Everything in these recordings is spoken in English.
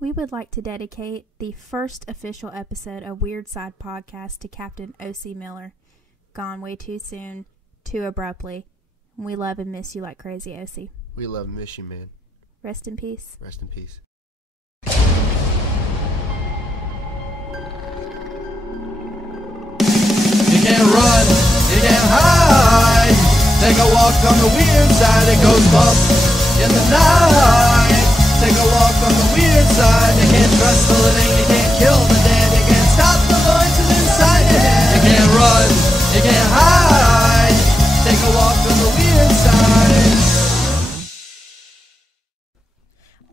We would like to dedicate the first official episode of Weird Side Podcast to Captain O.C. Miller. Gone way too soon, too abruptly. We love and miss you like crazy, O.C. We love and miss you, man. Rest in peace. Rest in peace. You can't run, you can't hide. Take a walk on the weird side, it goes bump in the night. Take a walk on the weird side. You can't trust the living, you can't kill the dead. You can't stop the voices inside your head. You can't run, you can't hide. Take a walk on the weird side.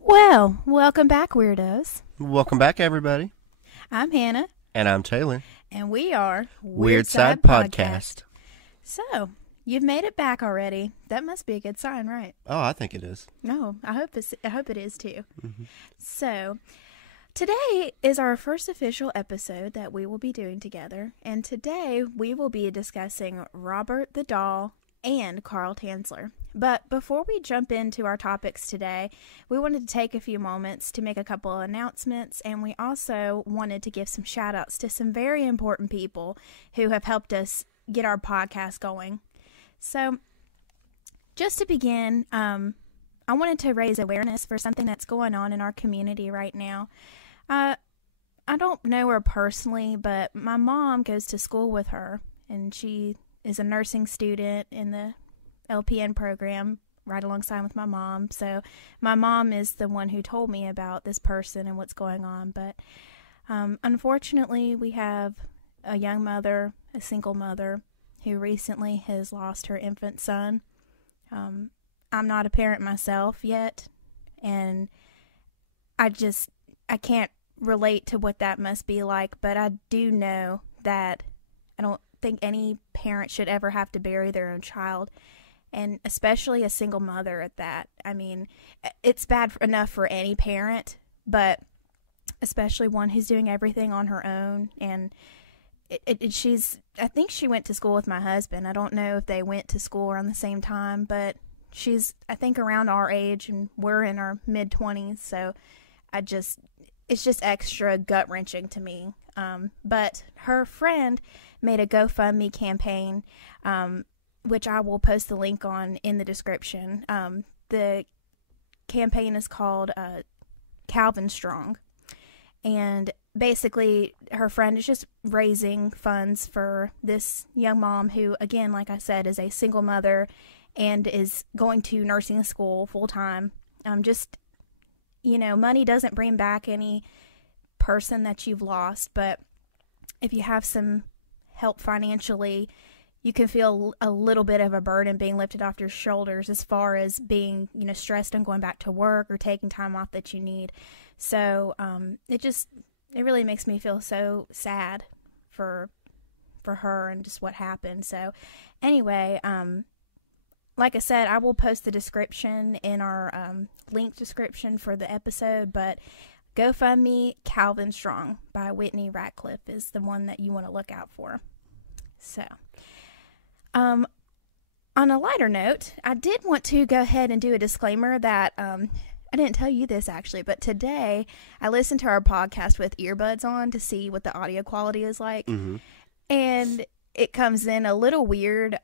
Well, welcome back, weirdos. Welcome back, everybody. I'm Hannah. And I'm Taylor. And we are Weird Side Podcast. So, you've made it back already. That must be a good sign, right? Oh, I think it is. No, I hope it is too. Mm-hmm. So, today is our first official episode that we will be doing together. And today we will be discussing Robert the Doll and Carl Tanzler. But before we jump into our topics today, we wanted to take a few moments to make a couple of announcements, and we also wanted to give some shout-outs to some very important people who have helped us get our podcast going. So, just to begin, I wanted to raise awareness for something that's going on in our community right now. I don't know her personally, but my mom goes to school with her, and she is a nursing student in the LPN program right alongside with my mom. So my mom is the one who told me about this person and what's going on. But unfortunately, we have a young mother, a single mother, who recently has lost her infant son. I'm not a parent myself yet, and I can't relate to what that must be like, but I do know that I don't think any parent should ever have to bury their own child, and especially a single mother at that. I mean, it's bad enough for any parent, but especially one who's doing everything on her own. And I think she went to school with my husband. I don't know if they went to school around the same time, but she's, I think, around our age, and we're in our mid-20s, so it's just extra gut-wrenching to me. But her friend made a GoFundMe campaign, which I will post the link on in the description. The campaign is called Calvin Strong. And basically, her friend is just raising funds for this young mom who, again, like I said, is a single mother and is going to nursing school full-time. Money doesn't bring back any person that you've lost, but if you have some help financially, you can feel a little bit of a burden being lifted off your shoulders as far as being, stressed on going back to work or taking time off that you need. So it really makes me feel so sad for her and just what happened. So anyway, like I said, I will post the description in our link description for the episode, but GoFundMe Calvin Strong by Whitney Ratcliffe is the one that you want to look out for. So, on a lighter note, I did want to go ahead and do a disclaimer that I didn't tell you this actually, but today I listened to our podcast with earbuds on to see what the audio quality is like, and it comes in a little weird.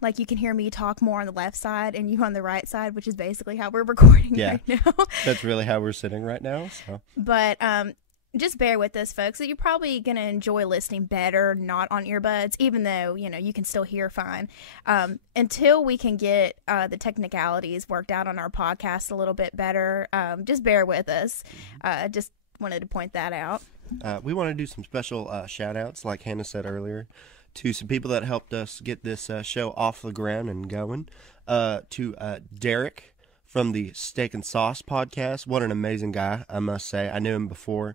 Like, you can hear me talk more on the left side and you on the right side, which is basically how we're recording right now. That's really how we're sitting right now. So. But just bear with us, folks. So you're probably going to enjoy listening better not on earbuds, even though, you can still hear fine. Until we can get the technicalities worked out on our podcast a little bit better, just bear with us. Just wanted to point that out. We want to do some special shout-outs, like Hannah said earlier, to some people that helped us get this show off the ground and going. To Derek from the Steak and Sauce podcast. What an amazing guy, I must say. I knew him before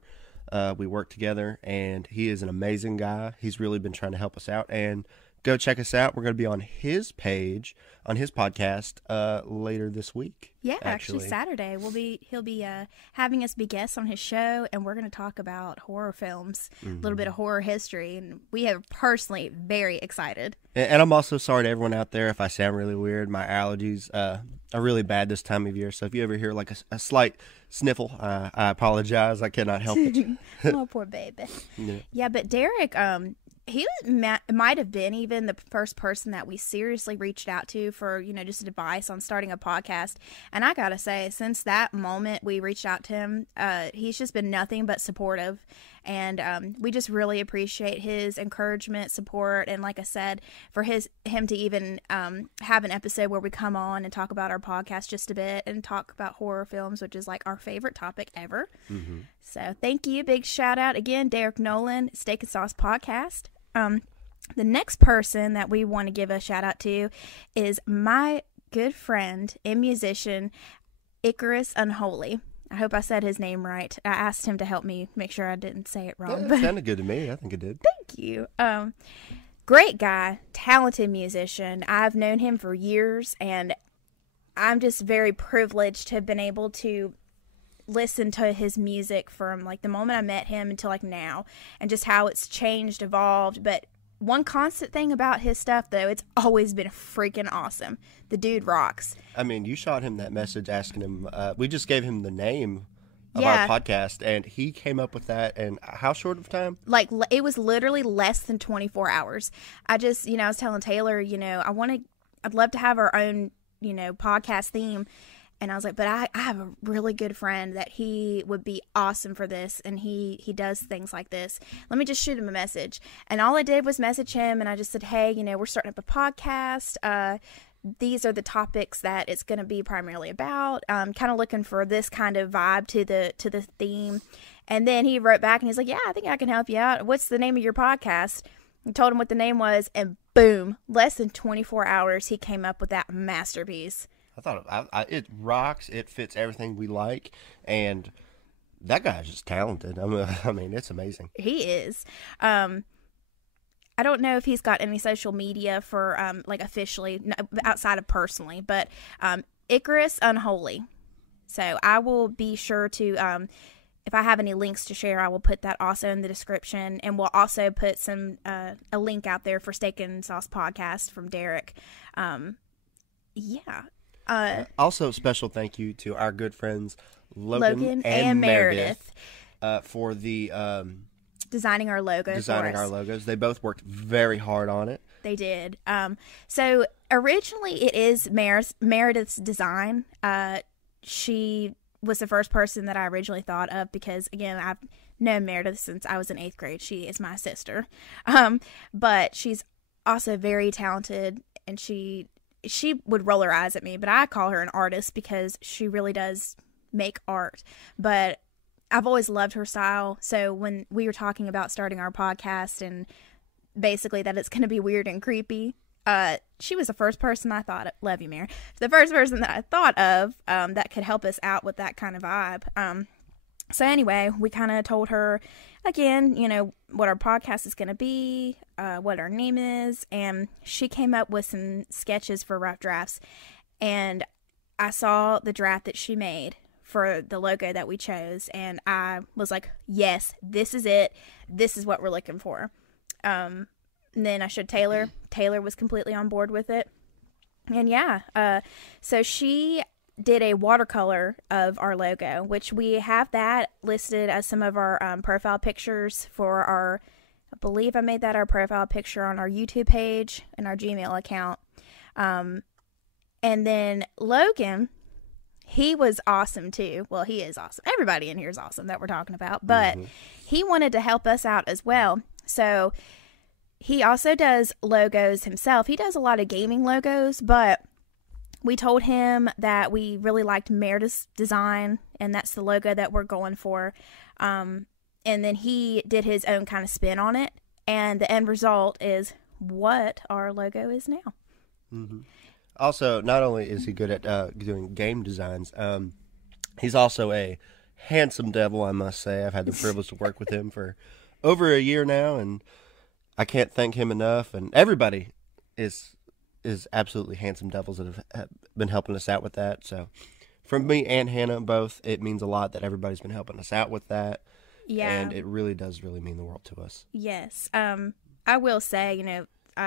we worked together, and he is an amazing guy. He's really been trying to help us out, and go check us out. We're going to be on his page, on his podcast, later this week. Yeah, actually Saturday. He'll be having us be guests on his show, and we're going to talk about horror films, a little bit of horror history, and we are personally very excited. And I'm also sorry to everyone out there if I sound really weird. My allergies are really bad this time of year, so if you ever hear like a slight sniffle. I apologize. I cannot help it. Oh, poor baby. Yeah, but Derek, he might have been even the first person that we seriously reached out to for, just advice on starting a podcast. And I gotta say, since that moment we reached out to him, he's just been nothing but supportive. And we just really appreciate his encouragement, support, and like I said, for him to even have an episode where we come on and talk about our podcast just a bit and talk about horror films, which is like our favorite topic ever. Mm-hmm. So thank you. Big shout out again, Derek Nolan, Steak and Sauce Podcast. The next person that we want to give a shout out to is my good friend and musician, Icarus Unholy. I hope I said his name right. I asked him to help me make sure I didn't say it wrong. It sounded good to me. I think it did. Thank you. Great guy, talented musician. I've known him for years, and I'm just very privileged to have been able to listen to his music from like the moment I met him until like now, and just how it's changed, evolved. But one constant thing about his stuff, though, it's always been freaking awesome. The dude rocks. I mean, you shot him that message asking him, we just gave him the name of our podcast, and he came up with that in how short of time? Like, it was literally less than 24 hours. I just, I was telling Taylor, I'd love to have our own, podcast theme. And I was like, but I have a really good friend that he would be awesome for this, and he does things like this. Let me just shoot him a message. And all I did was message him, and I just said, hey, we're starting up a podcast. These are the topics that it's going to be primarily about. Kind of looking for this kind of vibe to the theme. And then he wrote back, and he's like, yeah, I think I can help you out. What's the name of your podcast? I told him what the name was, and boom, less than 24 hours, he came up with that masterpiece. I thought it rocks. It fits everything we like, and that guy's just talented. I mean, it's amazing. He is. I don't know if he's got any social media for like officially outside of personally, but Icarus Unholy. So I will be sure to if I have any links to share, I will put that also in the description, and we'll also put some a link out there for Steak and Sauce Podcast from Derek. Yeah. Also, special thank you to our good friends Logan and Meredith for the designing our logos. They both worked very hard on it. They did. So originally, it is Meredith's design. She was the first person that I originally thought of because, again, I've known Meredith since I was in 8th grade. She is my sister, but she's also very talented, and she would roll her eyes at me, but I call her an artist because she really does make art. But I've always loved her style. So when we were talking about starting our podcast and basically that it's going to be weird and creepy, she was the first person I thought of. Love you, Mary. The first person that I thought of that could help us out with that kind of vibe. So anyway, we kind of told her, again, what our podcast is going to be, what our name is, and she came up with some sketches for rough drafts, and I saw the draft that she made for the logo that we chose, and I was like, yes, this is it. This is what we're looking for. And then I showed Taylor. Taylor was completely on board with it. And yeah, so she did a watercolor of our logo, which we have that listed as some of our profile pictures for our, I believe I made that our profile picture on our YouTube page and our Gmail account. And then Logan, he was awesome too. Well, he is awesome. Everybody in here is awesome that we're talking about, but he wanted to help us out as well. So he also does logos himself. He does a lot of gaming logos, but we told him that we really liked Meredith's design, and that's the logo that we're going for. And then he did his own kind of spin on it, and the end result is what our logo is now. Mm-hmm. Also, not only is he good at doing game designs, he's also a handsome devil, I must say. I've had the privilege to work with him for over a year now, and I can't thank him enough. And everybody is absolutely handsome devils that have been helping us out with that. So from me and Hannah both, it means a lot that everybody's been helping us out with that. Yeah. And it really does mean the world to us. Yes. I will say,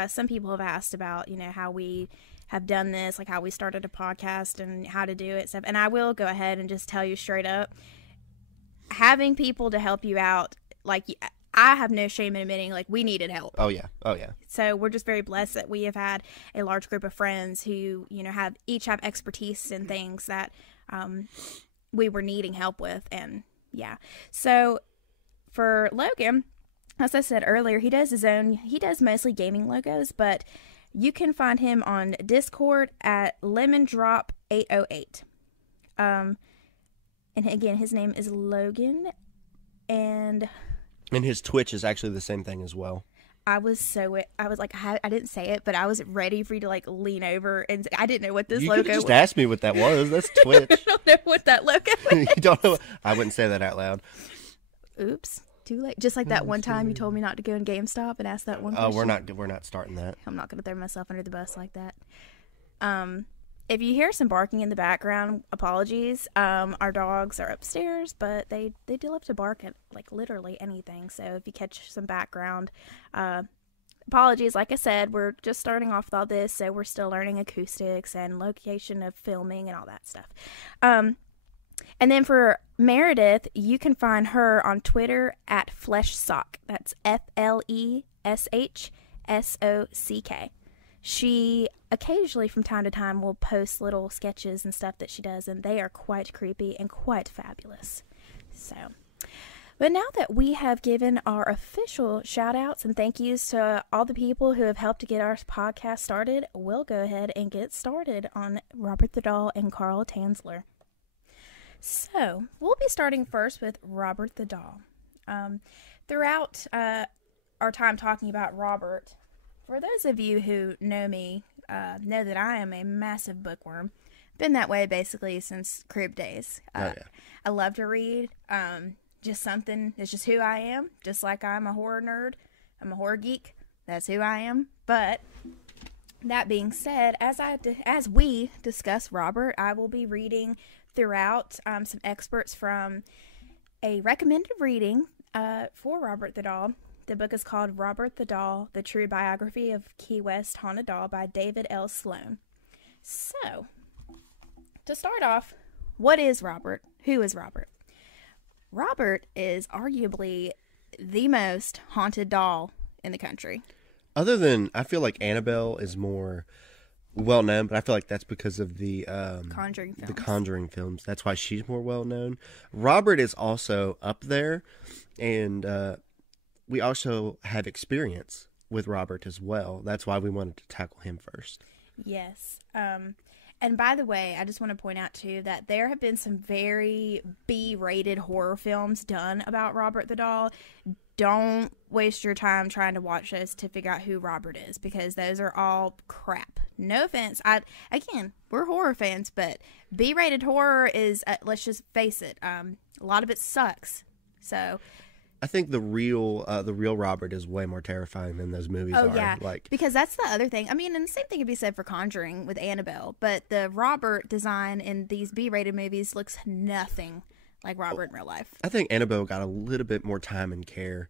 some people have asked about, how we have done this, like how we started a podcast and how to do it stuff. And I will go ahead and just tell you straight up, having people to help you out, like, I have no shame in admitting, like, we needed help. Oh yeah. So we're just very blessed that we have had a large group of friends who, you know, have expertise in things that we were needing help with. And yeah, so for Logan, as I said earlier, he does mostly gaming logos, but you can find him on Discord at lemondrop808. And again, his name is Logan, and his Twitch is actually the same thing as well. I was like, I didn't say it, but I was ready for you to like lean over, and I didn't know what this logo was. You just asked me what that was. That's Twitch. I don't know what that logo is. You don't know? I wouldn't say that out loud. Oops, too late. Just like that one time you told me not to go in GameStop and ask that one question. Oh, we're not starting that. I'm not going to throw myself under the bus like that. If you hear some barking in the background, apologies. Our dogs are upstairs, but they do love to bark at like literally anything. So if you catch some background, apologies. Like I said, we're just starting off with all this, so we're still learning acoustics and location of filming and all that stuff. And then for Meredith, you can find her on Twitter at FleshSock. That's FleshSock. She occasionally, from time to time, will post little sketches and stuff that she does, and they are quite creepy and quite fabulous. So, but now that we have given our official shout-outs and thank yous to all the people who have helped to get our podcast started, we'll go ahead and get started on Robert the Doll and Carl Tanzler. So, we'll be starting first with Robert the Doll. Throughout our time talking about Robert, for those of you who know me, know that I am a massive bookworm. Been that way basically since crib days. I love to read. Just something, it's just who I am. Just like I'm a horror nerd, I'm a horror geek. That's who I am. But that being said, as we discuss Robert, I will be reading throughout some excerpts from a recommended reading for Robert the Doll. The book is called Robert the Doll, The True Biography of Key West Haunted Doll by David L. Sloan. So, to start off, what is Robert? Who is Robert? Robert is arguably the most haunted doll in the country. Other than, I feel like Annabelle is more well known, but I feel like that's because of the Conjuring films. The Conjuring films. That's why she's more well known. Robert is also up there, and we also have experience with Robert as well. That's why we wanted to tackle him first. Yes. And by the way, I just want to point out too that there have been some very B-rated horror films done about Robert the Doll. Don't waste your time trying to watch those to figure out who Robert is, because those are all crap. No offense. Again, we're horror fans, but B-rated horror is, let's just face it, a lot of it sucks. So I think the real Robert is way more terrifying than those movies are. Oh, yeah. Because that's the other thing. I mean, and the same thing could be said for Conjuring with Annabelle, but the Robert design in these B-rated movies looks nothing like Robert in real life. I think Annabelle got a little bit more time and care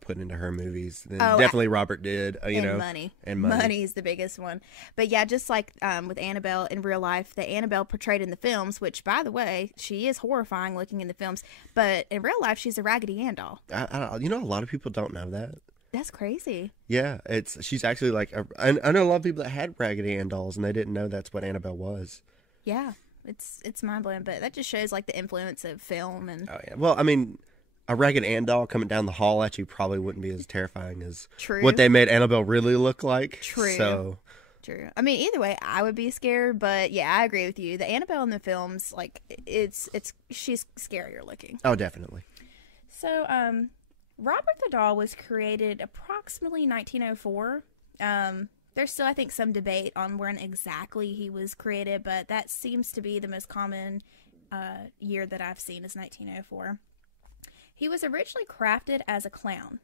put into her movies than definitely Robert did. Money. Money is the biggest one. But yeah, just like with Annabelle in real life, the Annabelle portrayed in the films, which, by the way, she is horrifying looking in the films, but in real life, she's a Raggedy Ann doll. A lot of people don't know that. That's crazy. Yeah, she's actually like, I know a lot of people that had Raggedy Ann dolls, and they didn't know that's what Annabelle was. Yeah, it's mind-blowing, but that just shows like the influence of film. And oh yeah, well, I mean, a Ragged Ann doll coming down the hall at you probably wouldn't be as terrifying as what they made Annabelle really look like. True. I mean, either way, I would be scared, but yeah, I agree with you. The Annabelle in the films, like, she's scarier looking. Oh, definitely. So, Robert the Doll was created approximately 1904. There's still, I think, some debate on when exactly he was created, but that seems to be the most common year that I've seen is 1904. He was originally crafted as a clown.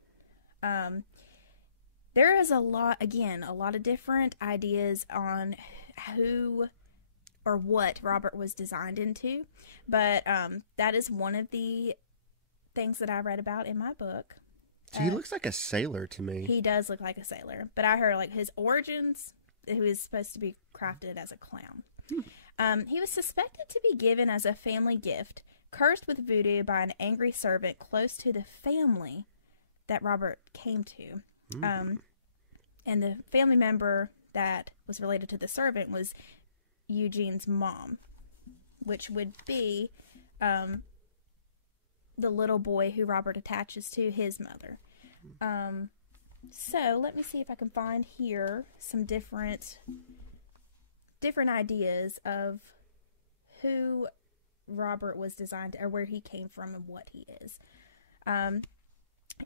There is a lot of different ideas on who or what Robert was designed into, but that is one of the things that I read about in my book. So he looks like a sailor to me. He does look like a sailor, but I heard like his origins, who is supposed to be crafted as a clown. He was suspected to be given as a family gift, cursed with voodoo by an angry servant close to the family that Robert came to. And the family member that was related to the servant was Eugene's mom, which would be the little boy who Robert attaches to his mother. So let me see if I can find here some different ideas of who Robert was designed, or where he came from and what he is.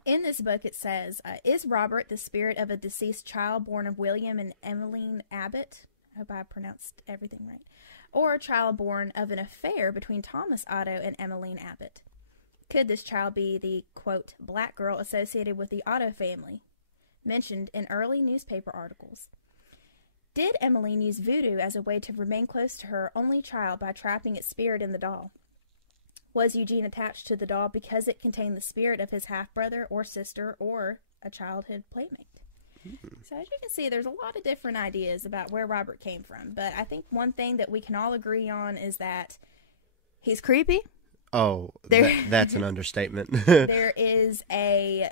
In this book it says, is Robert the spirit of a deceased child born of William and Emmeline Abbott? I hope I pronounced everything right. Or a child born of an affair between Thomas Otto and Emmeline Abbott? Could this child be the, quote, black girl associated with the Otto family, mentioned in early newspaper articles? Did Emmeline use voodoo as a way to remain close to her only child by trapping its spirit in the doll? Was Eugene attached to the doll because it contained the spirit of his half-brother or sister or a childhood playmate? So as you can see, there's a lot of different ideas about where Robert came from. But I think one thing that we can all agree on is that he's creepy. Oh, that's an understatement. There is a...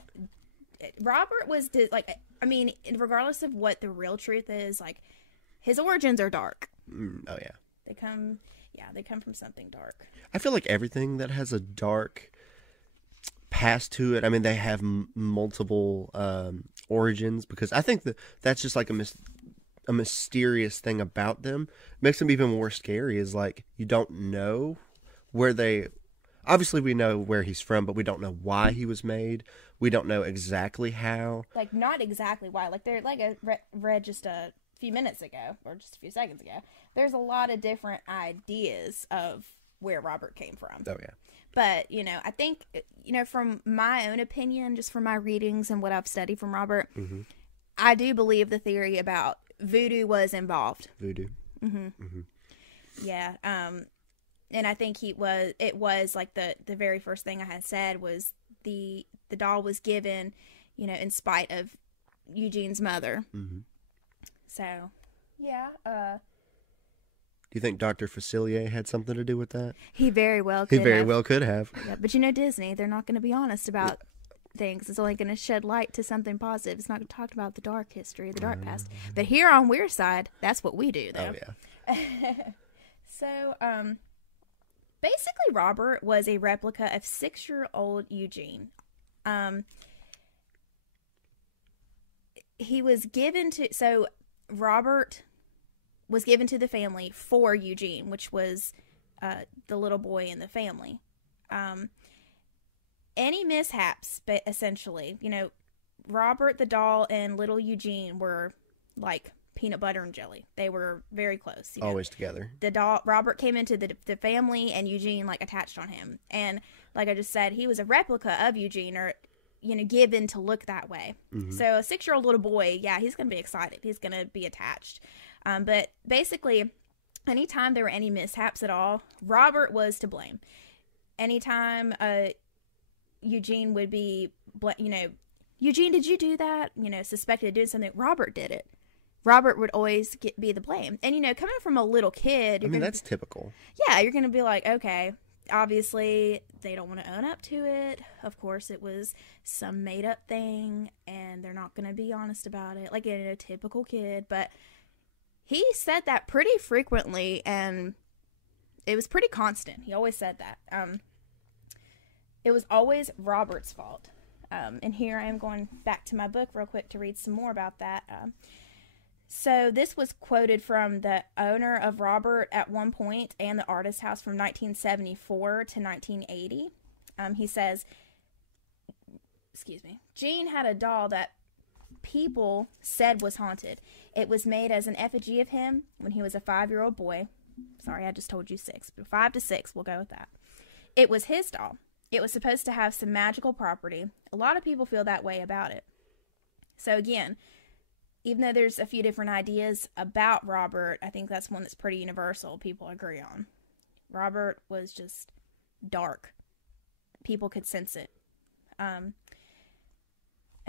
Robert was, I mean, regardless of what the real truth is, like, his origins are dark. Oh, yeah. They come from something dark. I feel like everything that has a dark past to it, I mean, they have multiple origins, because I think that's just like a mysterious thing about them. Makes them even more scary is, like, you don't know where they... Obviously, we know where he's from, but we don't know why he was made. We don't know exactly how. Like, not exactly why. Like, I read just a few minutes ago, or just a few seconds ago, there's a lot of different ideas of where Robert came from. Oh, yeah. But, I think, from my own opinion, just from my readings and what I've studied from Robert, I do believe the theory about voodoo was involved. Voodoo. Yeah. And I think it was like the very first thing I had said was the doll was given, in spite of Eugene's mother. So, yeah. Do you think Dr. Facilier had something to do with that? He very well could have. He very well could have. Yeah, but Disney, they're not going to be honest about things. It's only going to shed light to something positive. It's not going to talk about the dark history, the dark past. But here on Weird Side, that's what we do, though. Oh, yeah. So, basically, Robert was a replica of 6-year-old Eugene. Robert was given to the family for Eugene, which was the little boy in the family. Any mishaps, but essentially, Robert the doll and little Eugene were like peanut butter and jelly. They were very close. Always together. The doll, Robert came into the family, and Eugene attached on him. And like I just said, he was a replica of Eugene, or given to look that way. So a 6-year-old little boy, yeah, he's gonna be excited. He's gonna be attached. But basically, anytime there were any mishaps at all, Robert was to blame. Anytime Eugene would be, Eugene, did you do that? Suspected of doing something, Robert did it. Robert would always be the blame. And, coming from a little kid... that's typical. Yeah, you're going to be like, okay, obviously they don't want to own up to it. Of course, it was some made-up thing, and they're not going to be honest about it. Like, a typical kid. But he said that pretty frequently, and it was pretty constant. He always said that. It was always Robert's fault. And here I am going back to my book real quick to read some more about that. So this was quoted from the owner of Robert at one point and the artist house from 1974 to 1980. He says, Gene had a doll that people said was haunted. It was made as an effigy of him when he was a 5-year-old boy. Sorry, I just told you 6, but 5 to 6, we'll go with that. It was his doll. It was supposed to have some magical property. A lot of people feel that way about it. So again, even though there's a few different ideas about Robert, I think that's one that's pretty universal. People agree on. Robert was just dark. People could sense it. And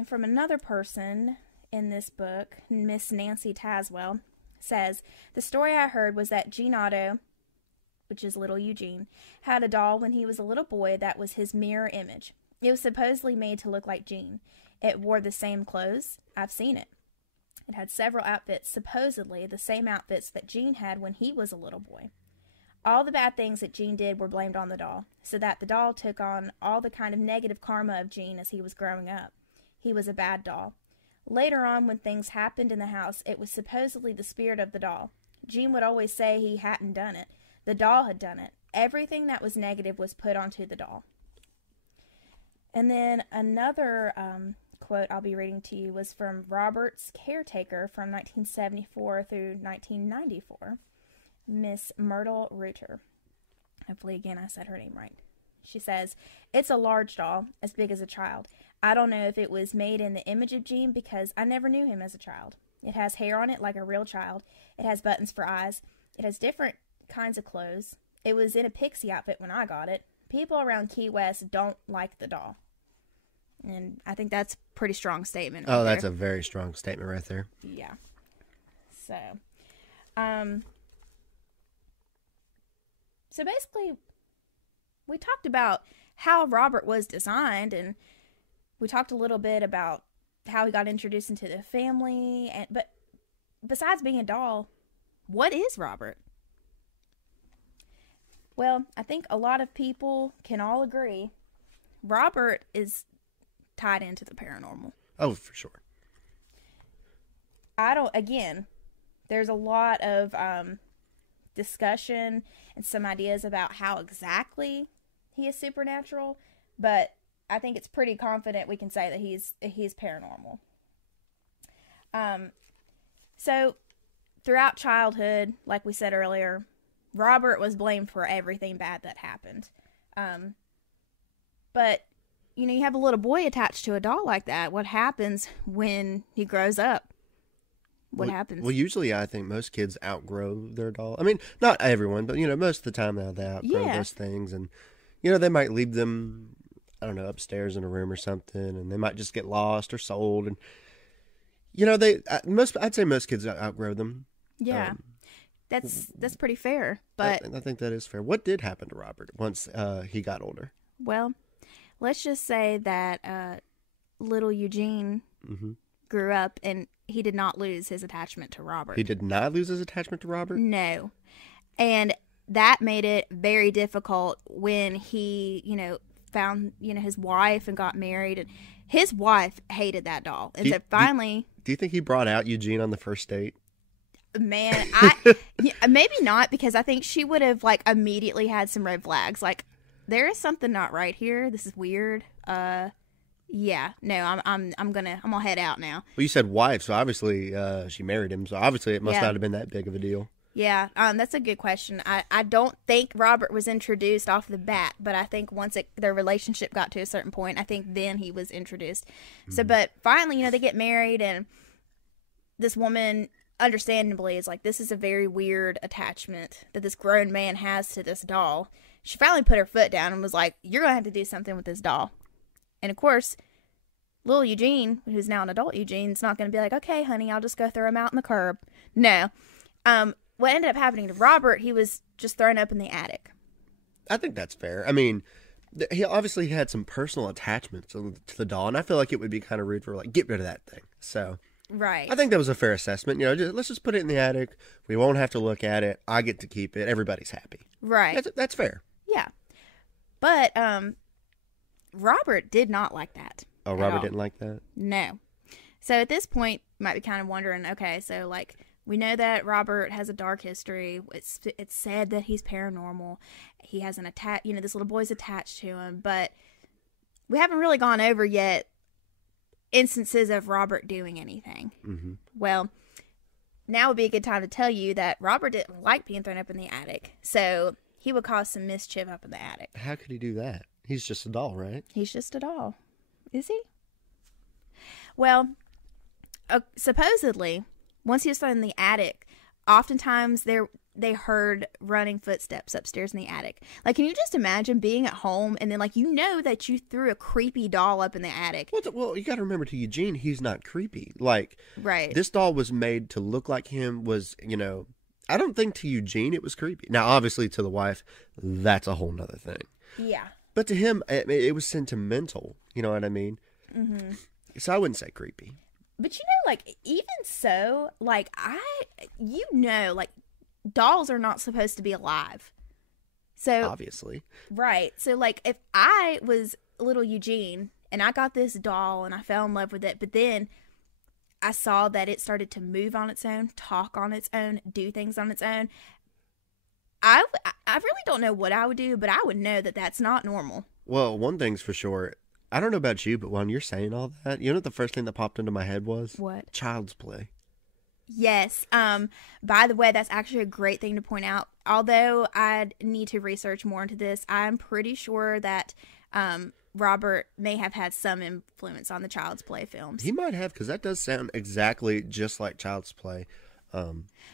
from another person, in this book, Miss Nancy Tazwell, says, the story I heard was that Gene Otto, which is little Eugene, had a doll when he was a little boy that was his mirror image. It was supposedly made to look like Gene. It wore the same clothes. I've seen it. It had several outfits, supposedly the same outfits that Gene had when he was a little boy. All the bad things that Gene did were blamed on the doll, so that the doll took on all the kind of negative karma of Gene as he was growing up. He was a bad doll. Later on, when things happened in the house, it was supposedly the spirit of the doll. Gene would always say he hadn't done it. The doll had done it. Everything that was negative was put onto the doll. And then another quote I'll be reading to you was from Robert's caretaker from 1974 through 1994, Miss Myrtle Reuter. Hopefully, again, I said her name right. She says, it's a large doll, as big as a child. I don't know if it was made in the image of Gene because I never knew him as a child. It has hair on it like a real child. It has buttons for eyes. It has different kinds of clothes. It was in a pixie outfit when I got it. People around Key West don't like the doll. And I think that's a pretty strong statement. Oh, that's a very strong statement right there. Yeah. So basically, we talked about how Robert was designed, and we talked a little bit about how he got introduced into the family. But besides being a doll, what is Robert? Well, I think a lot of people can all agree Robert is tied into the paranormal. Oh, for sure. There's a lot of discussion and some ideas about how exactly he is supernatural, but I think it's pretty confident we can say that he's paranormal. So throughout childhood, like we said earlier, Robert was blamed for everything bad that happened. But you have a little boy attached to a doll like that. What happens when he grows up? What happens? Well, usually I think most kids outgrow their doll. I mean, not everyone, but, most of the time now they outgrow those things. And, they might leave them, I don't know, upstairs in a room or something. And they might just get lost or sold. And, I'd say most kids outgrow them. Yeah. That's pretty fair. But I think that is fair. What did happen to Robert once he got older? Well, let's just say that little Eugene grew up and he did not lose his attachment to Robert. He did not lose his attachment to Robert? No. And that made it very difficult when he, found, his wife and got married. And his wife hated that doll. And so finally... Do you think he brought out Eugene on the first date? Man, maybe not, because I think she would have, immediately had some red flags. There is something not right here. This is weird. Yeah, no, I'm gonna head out now. Well, you said wife, so obviously she married him. So obviously it must not have been that big of a deal. Yeah, that's a good question. I don't think Robert was introduced off the bat, but I think once their relationship got to a certain point, I think then he was introduced. Mm-hmm. So, but finally, they get married, and this woman, understandably, is like, this is a very weird attachment that this grown man has to this doll. She finally put her foot down and was like, you're going to have to do something with this doll. And of course, little Eugene, who's now an adult Eugene, is not going to be like, okay, honey, I'll just go throw him out in the curb. No. What ended up happening to Robert, he was just thrown up in the attic. I think that's fair. I mean, he obviously had some personal attachments to the doll, and I feel like it would be kind of rude for, get rid of that thing. So, right. I think that was a fair assessment. Let's just put it in the attic. We won't have to look at it. I get to keep it. Everybody's happy. Right. That's fair. Yeah. But, Robert did not like that. Oh, Robert didn't like that? No. So at this point, you might be kind of wondering, okay, so we know that Robert has a dark history. It's said that he's paranormal. He has this little boy's attached to him, but we haven't really gone over yet instances of Robert doing anything. Mm-hmm. Well, now would be a good time to tell you that Robert didn't like being thrown up in the attic, so he would cause some mischief up in the attic. How could he do that? He's just a doll, right? He's just a doll. Is he? Well, supposedly, once he was thrown in the attic, oftentimes they heard running footsteps upstairs in the attic. Like, can you just imagine being at home and then, like, you know that you threw a creepy doll up in the attic? Well, you got to remember, to Eugene, he's not creepy. Like, Right. this doll was made to look like him. Was, I don't think to Eugene it was creepy. Now, obviously, to the wife, that's a whole nother thing. Yeah. But to him, it was sentimental. You know what I mean? Mm-hmm. So I wouldn't say creepy. But like, even so, like, like, dolls are not supposed to be alive. So Obviously. Right. So, like, if I was little Eugene and I got this doll and I fell in love with it, but then I saw that it started to move on its own, talk on its own, do things on its own, I really don't know what I would do, but I would know that that's not normal. Well, one thing's for sure. I don't know about you, but when you're saying all that, you know what the first thing that popped into my head was? What? Child's Play. Yes. By the way, that's actually a great thing to point out. Although I'd need to research more into this, I'm pretty sure that Robert may have had some influence on the Child's Play films. He might have, because that does sound exactly just like Child's Play.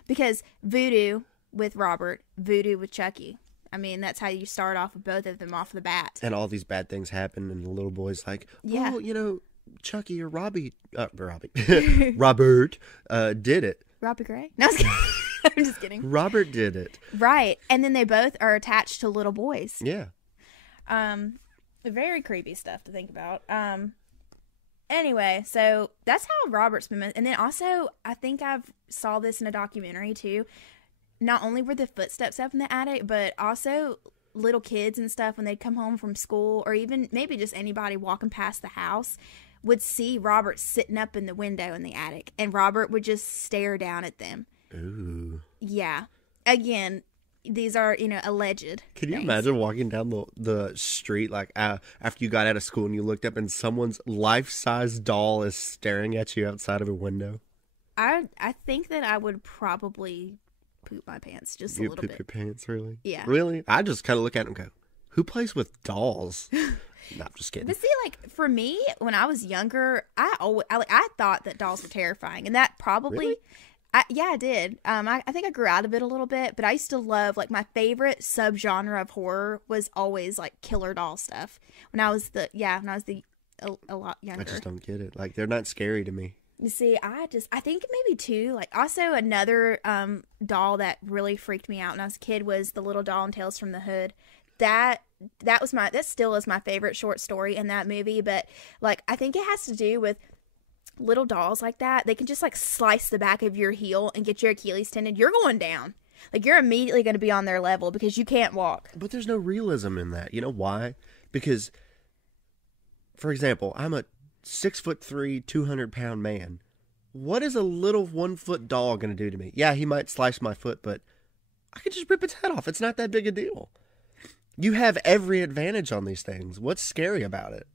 Because voodoo with Robert, voodoo with Chucky. I mean, that's how you start off with both of them off the bat. And all these bad things happen, and the little boy's like, Yeah. oh, Chucky or Robert did it. Robbie Gray? No, I'm just kidding. Robert did it. Right. And then they both are attached to little boys. Yeah. Very creepy stuff to think about. Anyway, so that's how Robert's been. And then also, I think I've saw this in a documentary too. Not only were the footsteps up in the attic, but also little kids and stuff, when they'd come home from school, or even maybe just anybody walking past the house, would see Robert sitting up in the window in the attic, and Robert would just stare down at them. Ooh. Yeah. Again, these are, alleged. Can you things. imagine walking down the street, like, after you got out of school and you looked up and someone's life-size doll is staring at you outside of a window? I think that I would probably poop my pants just a You little poop bit. your pants, really? Yeah. Really? I just kind of look at it and go, who plays with dolls? No, I'm just kidding. But see, like, for me, when I was younger, I thought that dolls were terrifying, and that probably, Really? I did. I think I grew out of it a little bit, but I used to love, like, my favorite subgenre of horror was always, like, killer doll stuff. When I was a lot younger. I just don't get it. Like, they're not scary to me. You see, I think maybe too, like, also another doll that really freaked me out when I was a kid was the little doll in Tales from the Hood. That still is my favorite short story in that movie, but, like, I think it has to do with little dolls like that. They can just, like, slice the back of your heel and get your Achilles tendon. You're going down. Like, you're immediately going to be on their level because you can't walk. But there's no realism in that. You know why? Because, for example, I'm a 6'3", 200-pound man. What is a little 1-foot doll going to do to me? Yeah, he might slice my foot, but I could just rip its head off. It's not that big a deal. You have every advantage on these things. What's scary about it?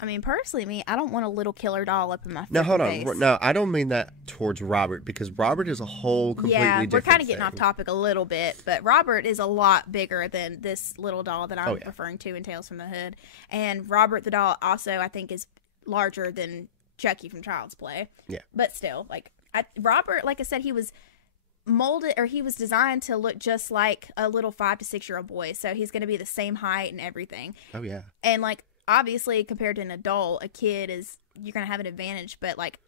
I mean, personally, I don't want a little killer doll up in my Now, hold face. on. No, I don't mean that towards Robert, because Robert is a whole completely different we're kind of getting thing. off topic a little bit, but Robert is a lot bigger than this little doll that I'm Oh, yeah. referring to in Tales from the Hood. And Robert the doll also, I think, is larger than Chucky from Child's Play. Yeah. But still, like, Robert, like I said, he was molded, or he was designed to look just like a little 5 to 6 year old boy. So he's going to be the same height and everything. Oh, yeah. And, like, obviously, compared to an adult, a kid you're going to have an advantage, but, like,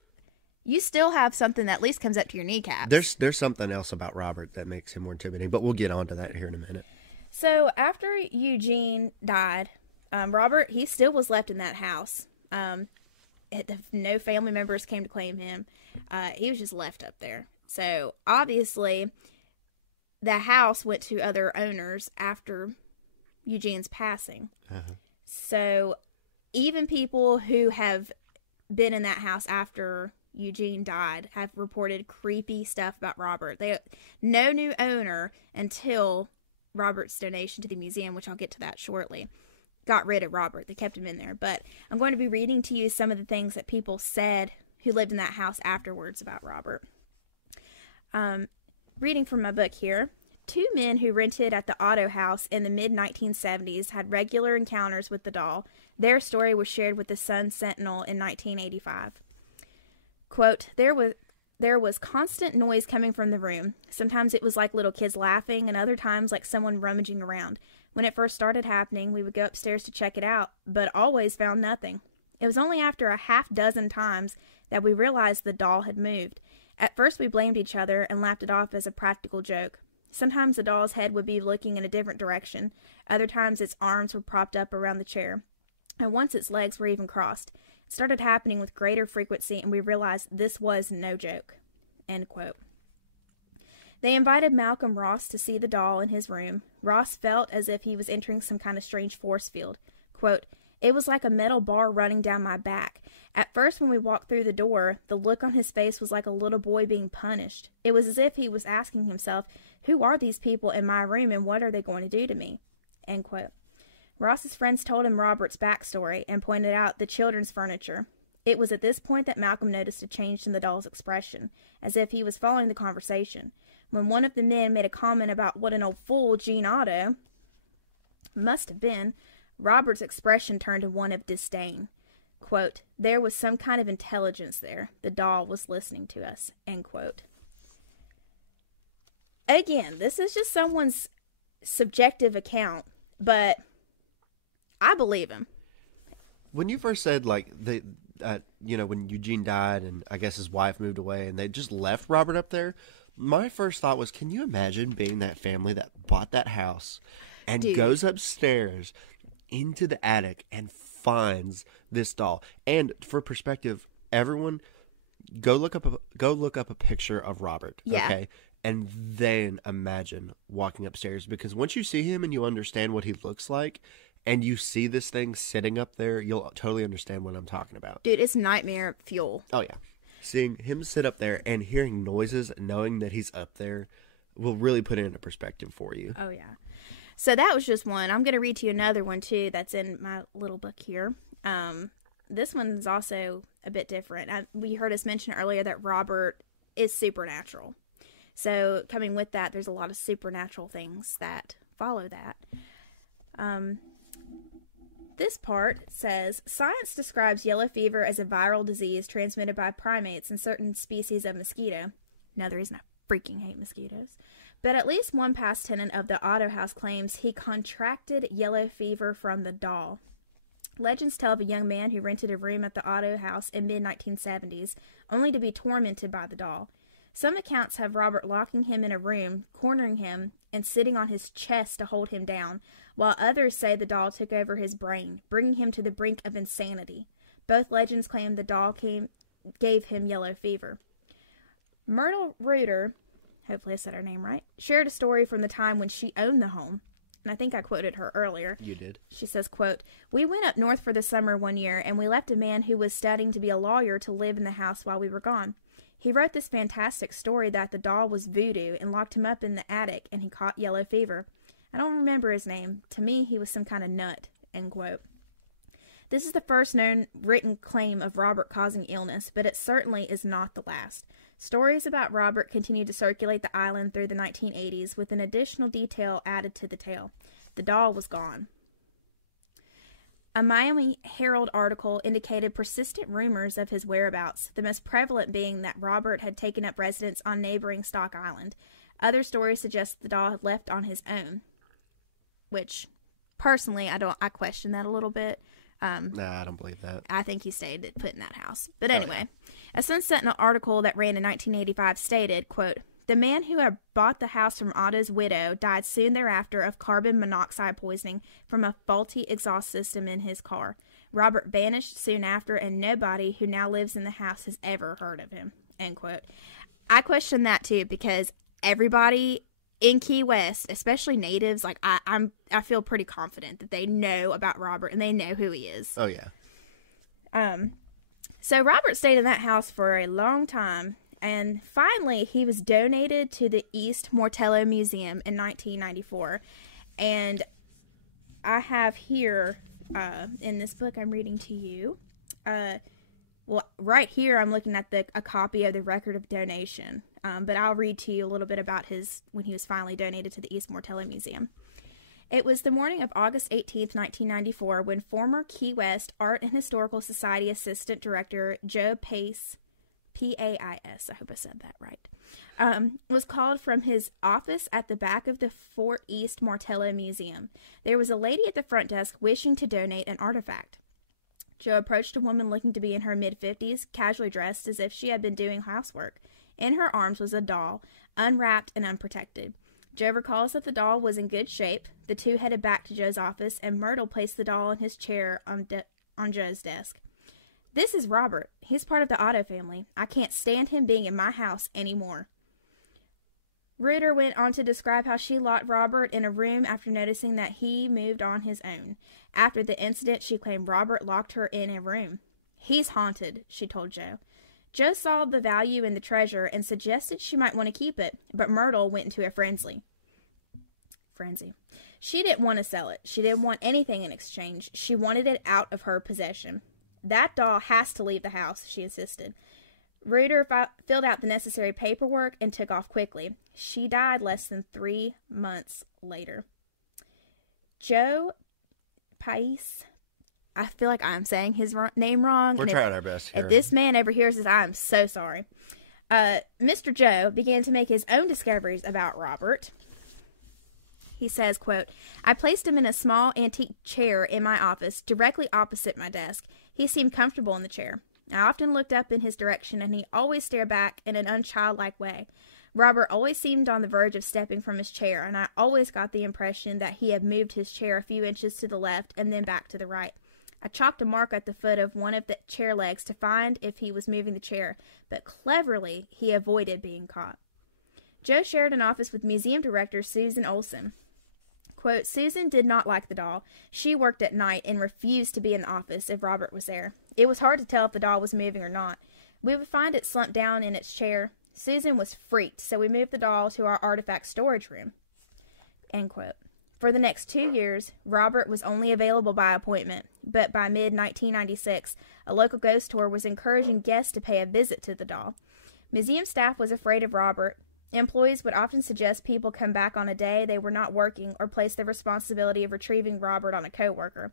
you still have something that at least comes up to your kneecaps. There's something else about Robert that makes him more intimidating, but we'll get on to that here in a minute. So after Eugene died, Robert, he still was left in that house. No family members came to claim him. He was just left up there. So obviously, the house went to other owners after Eugene's passing. Uh-huh. So even people who have been in that house after Eugene died have reported creepy stuff about Robert. No new owner until Robert's donation to the museum, which I'll get to that shortly, got rid of Robert. They kept him in there. But I'm going to be reading to you some of the things that people said who lived in that house afterwards about Robert. Reading from my book here. 2 men who rented at the Otto House in the mid-1970s had regular encounters with the doll. Their story was shared with the Sun Sentinel in 1985. Quote, there there was constant noise coming from the room. Sometimes it was like little kids laughing, and other times like someone rummaging around. When it first started happening, we would go upstairs to check it out, but always found nothing. It was only after a half dozen times that we realized the doll had moved. At first we blamed each other and laughed it off as a practical joke. Sometimes the doll's head would be looking in a different direction. Other times its arms were propped up around the chair. And once its legs were even crossed. It started happening with greater frequency, and we realized this was no joke." End quote. They invited Malcolm Ross to see the doll in his room. Ross felt as if he was entering some kind of strange force field. Quote, "It was like a metal bar running down my back. At first, when we walked through the door, the look on his face was like a little boy being punished. It was as if he was asking himself, who are these people in my room and what are they going to do to me?" End quote. Ross's friends told him Robert's backstory and pointed out the children's furniture. It was at this point that Malcolm noticed a change in the doll's expression, as if he was following the conversation. When one of the men made a comment about what an old fool Gene Otto must have been, Robert's expression turned to one of disdain. Quote, "There was some kind of intelligence there. The doll was listening to us." End quote. Again, this is just someone's subjective account, but I believe him. When you first said, like, when Eugene died and I guess his wife moved away and they just left Robert up there, my first thought was, can you imagine being that family that bought that house and goes upstairs into the attic and finds this doll? And for perspective, everyone, go look up a picture of Robert, okay? And then imagine walking upstairs, because once you see him and you understand what he looks like, and you see this thing sitting up there, you'll totally understand what I'm talking about. Dude, it's nightmare fuel. Oh, yeah. Seeing him sit up there and hearing noises, knowing that he's up there, will really put it into perspective for you. Oh, yeah. So that was just one. I'm going to read to you another one, too, that's in my little book here. This one's also a bit different. We heard us mention earlier that Robert is supernatural. So coming with that, there's a lot of supernatural things that follow that. This part says, "Science describes yellow fever as a viral disease transmitted by primates and certain species of mosquito." Another reason I freaking hate mosquitoes. But at least one past tenant of the Otto house claims he contracted yellow fever from the doll. Legends tell of a young man who rented a room at the Otto house in mid-1970s, only to be tormented by the doll. Some accounts have Robert locking him in a room, cornering him, and sitting on his chest to hold him down, while others say the doll took over his brain, bringing him to the brink of insanity. Both legends claim the doll gave him yellow fever. Myrtle Reuter, hopefully I said her name right, shared a story from the time when she owned the home, and I think I quoted her earlier. You did. She says, quote, "We went up north for the summer one year, and we left a man who was studying to be a lawyer to live in the house while we were gone. He wrote this fantastic story that the doll was voodoo and locked him up in the attic, and he caught yellow fever. I don't remember his name. To me, he was some kind of nut." End quote. This is the first known written claim of Robert causing illness, but it certainly is not the last. Stories about Robert continued to circulate the island through the 1980s, with an additional detail added to the tale. The doll was gone. A Miami Herald article indicated persistent rumors of his whereabouts, the most prevalent being that Robert had taken up residence on neighboring Stock Island. Other stories suggest the doll had left on his own, which, personally, I question that a little bit. Nah, I don't believe that. I think he stayed put in that house. But anyway, a Sun Sentinel article that ran in 1985 stated, quote, "The man who had bought the house from Otto's widow died soon thereafter of carbon monoxide poisoning from a faulty exhaust system in his car. Robert vanished soon after, and nobody who now lives in the house has ever heard of him." End quote. I question that too, because everybody in Key West, especially natives, like I feel pretty confident that they know about Robert and they know who he is. Oh yeah. So Robert stayed in that house for a long time. And finally, he was donated to the East Mortello Museum in 1994. And I have here, in this book I'm reading to you, right here I'm looking at a copy of the record of donation. But I'll read to you a little bit about when he was finally donated to the East Mortello Museum. It was the morning of August 18th, 1994, when former Key West Art and Historical Society Assistant Director Joe Pais, I hope I said that right, was called from his office at the back of the Fort East Martello Museum. There was a lady at the front desk wishing to donate an artifact. Joe approached a woman looking to be in her mid-50s, casually dressed as if she had been doing housework. In her arms was a doll, unwrapped and unprotected. Joe recalls that the doll was in good shape. The two headed back to Joe's office, and Myrtle placed the doll in his chair on Joe's desk. "This is Robert. He's part of the Otto family. I can't stand him being in my house anymore." Reuter went on to describe how she locked Robert in a room after noticing that he moved on his own. After the incident, she claimed Robert locked her in a room. "He's haunted," she told Joe. Joe saw the value in the treasure and suggested she might want to keep it, but Myrtle went into a frenzy. She didn't want to sell it. She didn't want anything in exchange. She wanted it out of her possession. "That doll has to leave the house," she insisted. Reuter filled out the necessary paperwork and took off quickly. She died less than 3 months later. Joe Pais, I feel like I'm saying his name wrong. We're trying our best here. If this man ever hears this, I'm so sorry. Mr. Joe began to make his own discoveries about Robert. He says, quote, "I placed him in a small antique chair in my office, directly opposite my desk. He seemed comfortable in the chair. I often looked up in his direction, and he always stared back in an unchildlike way. Robert always seemed on the verge of stepping from his chair, and I always got the impression that he had moved his chair a few inches to the left and then back to the right. I chalked a mark at the foot of one of the chair legs to find if he was moving the chair, but cleverly he avoided being caught." Joe shared an office with museum director Susan Olson. Quote, "Susan did not like the doll. She worked at night and refused to be in the office if Robert was there. It was hard to tell if the doll was moving or not. We would find it slumped down in its chair. Susan was freaked, so we moved the doll to our artifact storage room." End quote. For the next 2 years, Robert was only available by appointment, but by mid-1996, a local ghost tour was encouraging guests to pay a visit to the doll. Museum staff was afraid of Robert. Employees would often suggest people come back on a day they were not working or place the responsibility of retrieving Robert on a coworker.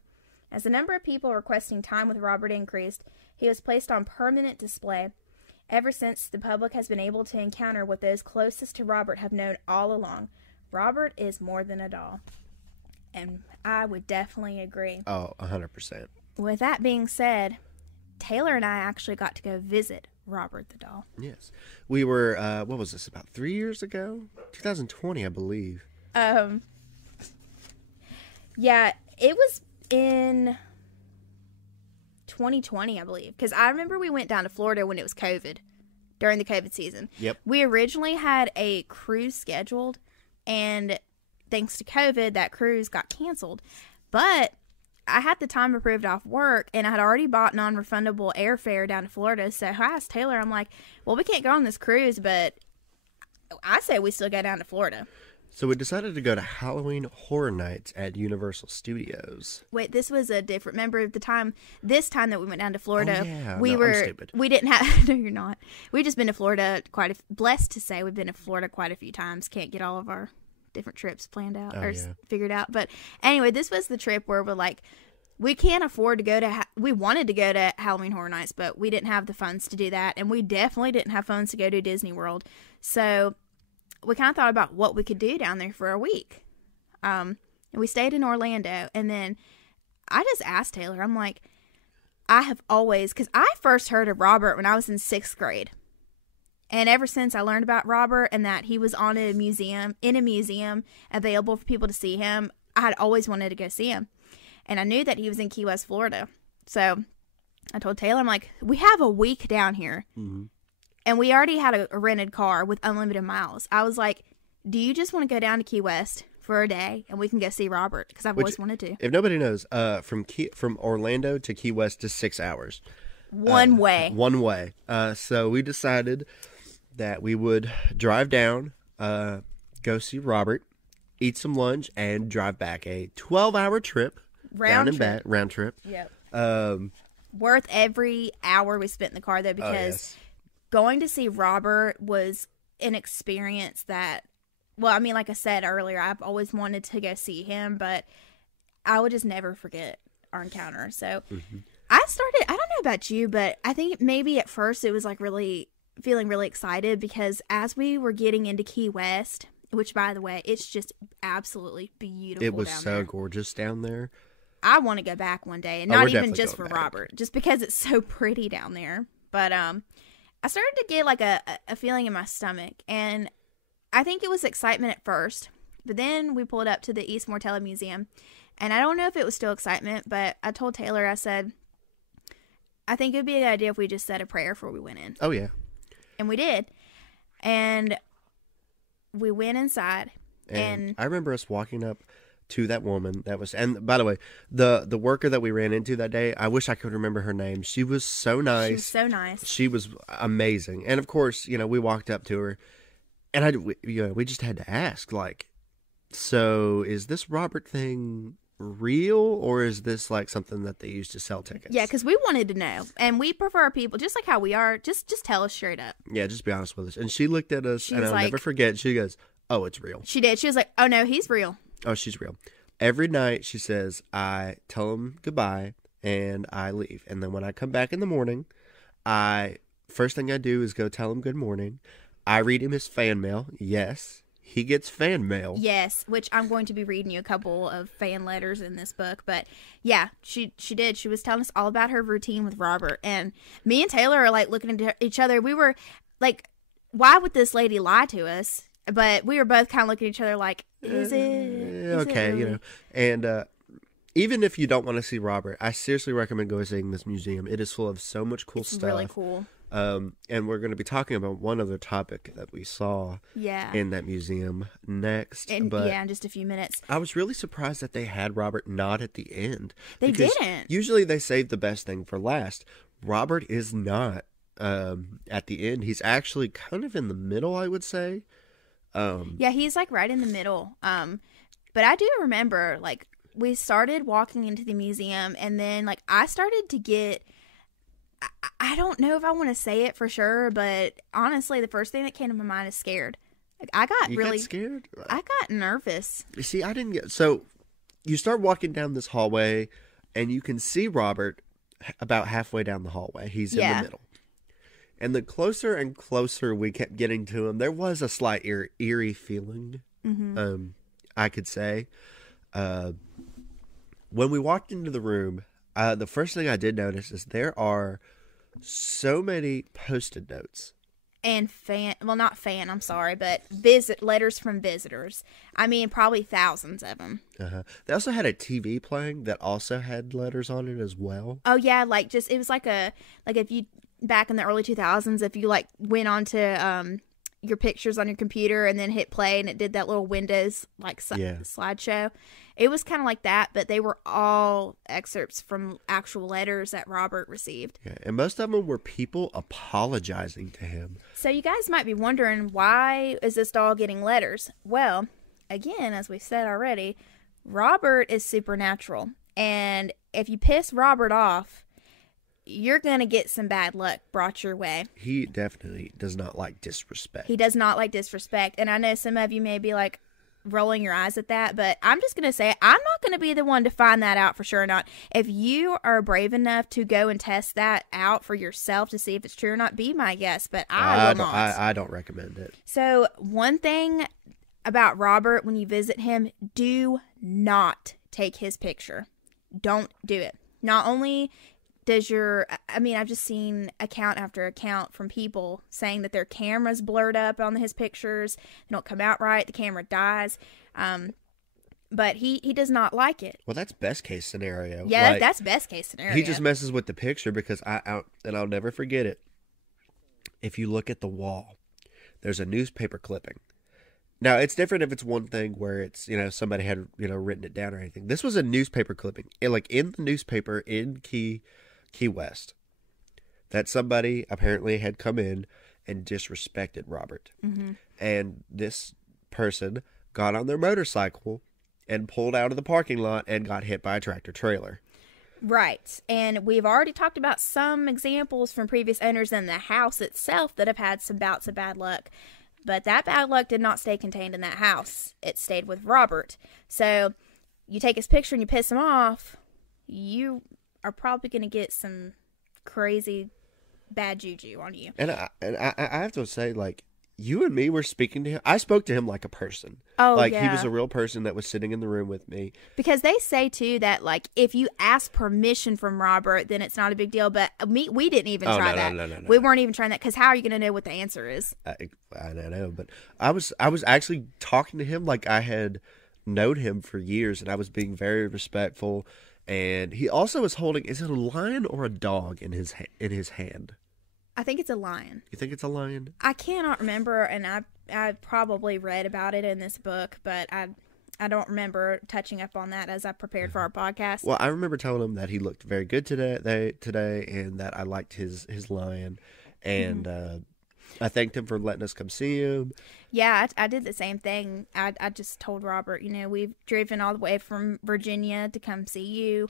As the number of people requesting time with Robert increased, he was placed on permanent display. Ever since, the public has been able to encounter what those closest to Robert have known all along. Robert is more than a doll. And I would definitely agree. Oh, 100%. With that being said, Taylor and I actually got to go visit Robert the doll. Yes. We were, what was this, about 3 years ago? 2020, I believe. Yeah, it was in 2020, I believe. Because I remember we went down to Florida when it was COVID, during the COVID season. Yep. We originally had a cruise scheduled, and thanks to COVID, that cruise got canceled. But I had the time approved off work, and I had already bought non-refundable airfare down to Florida. So I asked Taylor, I'm like, well, we can't go on this cruise, but I say we still go down to Florida. So we decided to go to Halloween Horror Nights at Universal Studios. Wait, this was a different, remember this time that we went down to Florida, Oh, yeah. I'm stupid. We didn't have, no, you're not. We've just been to Florida blessed to say we've been to Florida quite a few times. Can't get all of our different trips planned out figured out. But anyway, this was the trip where we're like, we can't afford to go to, we wanted to go to Halloween Horror Nights, but we didn't have the funds to do that. And we definitely didn't have funds to go to Disney World. So we kind of thought about what we could do down there for a week. And we stayed in Orlando. And then I just asked Taylor, I'm like, I have always, because I first heard of Robert when I was in 6th grade. And ever since I learned about Robert and that he was in a museum available for people to see him, I had always wanted to go see him. And I knew that he was in Key West, Florida. So I told Taylor, I'm like, we have a week down here. Mm-hmm. And we already had a rented car with unlimited miles. I was like, do you just want to go down to Key West for a day and we can go see Robert? Because I've always wanted to. If nobody knows, from Orlando to Key West is 6 hours. One way. One way. So we decided that we would drive down, go see Robert, eat some lunch, and drive back. A 12-hour trip. Round trip. Yep. Worth every hour we spent in the car, though, because going to see Robert was an experience that, well, I mean, like I said earlier, I've always wanted to go see him, but I would just never forget our encounter. So I don't know about you, but I think maybe at first it was like really feeling really excited because as we were getting into Key West, which, by the way, it's just absolutely beautiful. It was down so there. gorgeous down there. I want to go back one day, and Oh, not we're even definitely just going for back. Robert, just because it's so pretty down there. But I started to get like a feeling in my stomach, and I think it was excitement at first, but then we pulled up to the East Mortella Museum, and I don't know if it was still excitement, but I told Taylor, I said, I think it would be a good idea if we just said a prayer before we went in. Oh, yeah. And we did. And we went inside. And I remember us walking up to that woman that was, and by the way, the worker that we ran into that day, I wish I could remember her name. She was so nice. She was so nice. She was amazing. And of course, we walked up to her, and we just had to ask, like, so is this Robert thing real, or is this like something that they used to sell tickets? Yeah, because we wanted to know, and we prefer people just like how we are. Just tell us straight up. Yeah, just be honest with us. And she looked at us, and I'll like, never forget. She goes, "Oh, it's real." She did. She was like, "Oh no, he's real." Oh, she's real. Every night, she says, I tell him goodbye and I leave. And then when I come back in the morning, first thing I do is go tell him good morning. I read him his fan mail. Yes, he gets fan mail. Yes, which I'm going to be reading you a couple of fan letters in this book. But yeah, she did. She was telling us all about her routine with Robert. And me and Taylor are like looking at each other. We were like, why would this lady lie to us? But we were both kind of looking at each other like, is it Okay, really? And even if you don't want to see Robert, I seriously recommend going seeing this museum. It is full of so much cool stuff. Really cool. And we're going to be talking about one other topic that we saw in that museum next. In just a few minutes. I was really surprised that they had Robert not at the end. They because didn't. Usually they save the best thing for last. Robert is not at the end. He's actually kind of in the middle, I would say. Yeah, he's like right in the middle. But I do remember, like, we started walking into the museum, and then like I started to get, I don't know if I want to say it for sure, but honestly, the first thing that came to my mind is scared. Like, I got You really got scared? I got nervous. You see, I didn't get... So, you start walking down this hallway, and you can see Robert about halfway down the hallway. He's in the middle. And the closer and closer we kept getting to him, there was a slight eerie feeling, I could say. When we walked into the room, the first thing I did notice is there are so many Post-it notes. And I'm sorry, but letters from visitors. I mean, probably thousands of them. They also had a TV playing that also had letters on it as well. Oh yeah, like it was like if you back in the early 2000s, if you like went onto your pictures on your computer and then hit play and it did that little Windows like slideshow. It was kind of like that, but they were all excerpts from actual letters that Robert received. Yeah, and most of them were people apologizing to him. So you guys might be wondering, why is this doll getting letters? Well, again, as we've said already, Robert is supernatural. And if you piss Robert off, you're going to get some bad luck brought your way. He definitely does not like disrespect. He does not like disrespect. And I know some of you may be like rolling your eyes at that, but I'm just going to say, I'm not going to be the one to find that out for sure or not. If you are brave enough to go and test that out for yourself to see if it's true or not, be my guest, but I will not. I don't recommend it. So one thing about Robert, when you visit him, do not take his picture. Don't do it. Not only does I've just seen account after account from people saying that their camera's blurred up on his pictures. They don't come out right. The camera dies. But he does not like it. Well, that's best case scenario. Yeah, that's best case scenario. He just messes with the picture because and I'll never forget it. If you look at the wall, there's a newspaper clipping. Now, it's different if it's one thing where it's, somebody had, written it down or anything. This was a newspaper clipping. Like in the newspaper in Key West, that somebody apparently had come in and disrespected Robert. Mm-hmm. And this person got on their motorcycle and pulled out of the parking lot and got hit by a tractor trailer. Right. And we've already talked about some examples from previous owners in the house itself that have had some bouts of bad luck. But that bad luck did not stay contained in that house. It stayed with Robert. So you take his picture and you piss him off, you are probably going to get some crazy bad juju on you. And I have to say, like, you and me were speaking to him. I spoke to him like a person. Oh, like, yeah. he was a real person that was sitting in the room with me. Because they say, too, that, like, if you ask permission from Robert, then it's not a big deal. But we didn't even try that. No. We weren't even trying that, because how are you going to know what the answer is? I don't know, but I was actually talking to him like I had known him for years, and I was being very respectful. And he also was holding, is it a lion or a dog in his hand? I think it's a lion. You think it's a lion? I cannot remember, and I probably read about it in this book, but I don't remember touching up on that as I prepared for our podcast. Well, I remember telling him that he looked very good today, and that I liked his lion, and I thanked him for letting us come see him. Yeah, I did the same thing. I just told Robert, we've driven all the way from Virginia to come see you.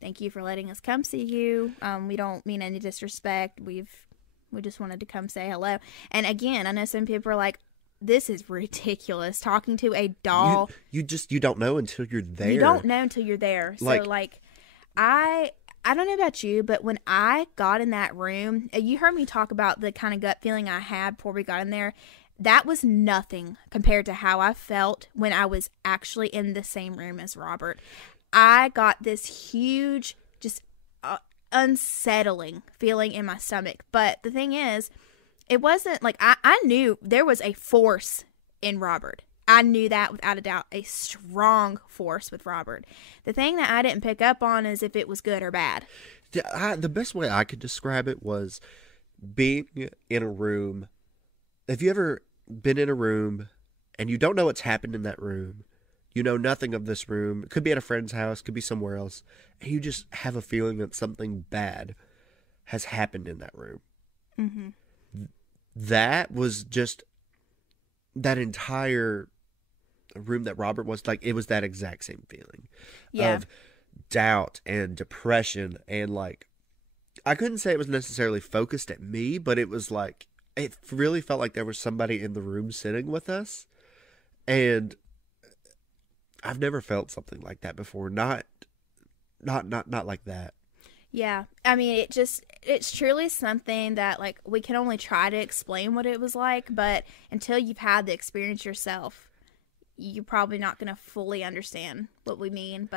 Thank you for letting us come see you. We don't mean any disrespect. We just wanted to come say hello. And again, I know some people are like, this is ridiculous, talking to a doll. You don't know until you're there. You don't know until you're there. So, I don't know about you, but when I got in that room, you heard me talk about the kind of gut feeling I had before we got in there. That was nothing compared to how I felt when I was actually in the same room as Robert. I got this huge, just unsettling feeling in my stomach. But the thing is, it wasn't like I knew there was a force in Robert. I knew that without a doubt, a strong force with Robert. The thing that I didn't pick up on is if it was good or bad. The best way I could describe it was being in a room. Have you ever been in a room and you don't know what's happened in that room? You know nothing of this room. It could be at a friend's house, could be somewhere else. And you just have a feeling that something bad has happened in that room. Mm-hmm. That was just that entire room that Robert was like, it was that exact same feeling of doubt and depression. And like, I couldn't say it was necessarily focused at me, but it was like, it really felt like there was somebody in the room sitting with us. And I've never felt something like that before. Not like that. Yeah. I mean, it's truly something that, like, we can only try to explain what it was like, but until you've had the experience yourself, you're probably not going to fully understand what we mean.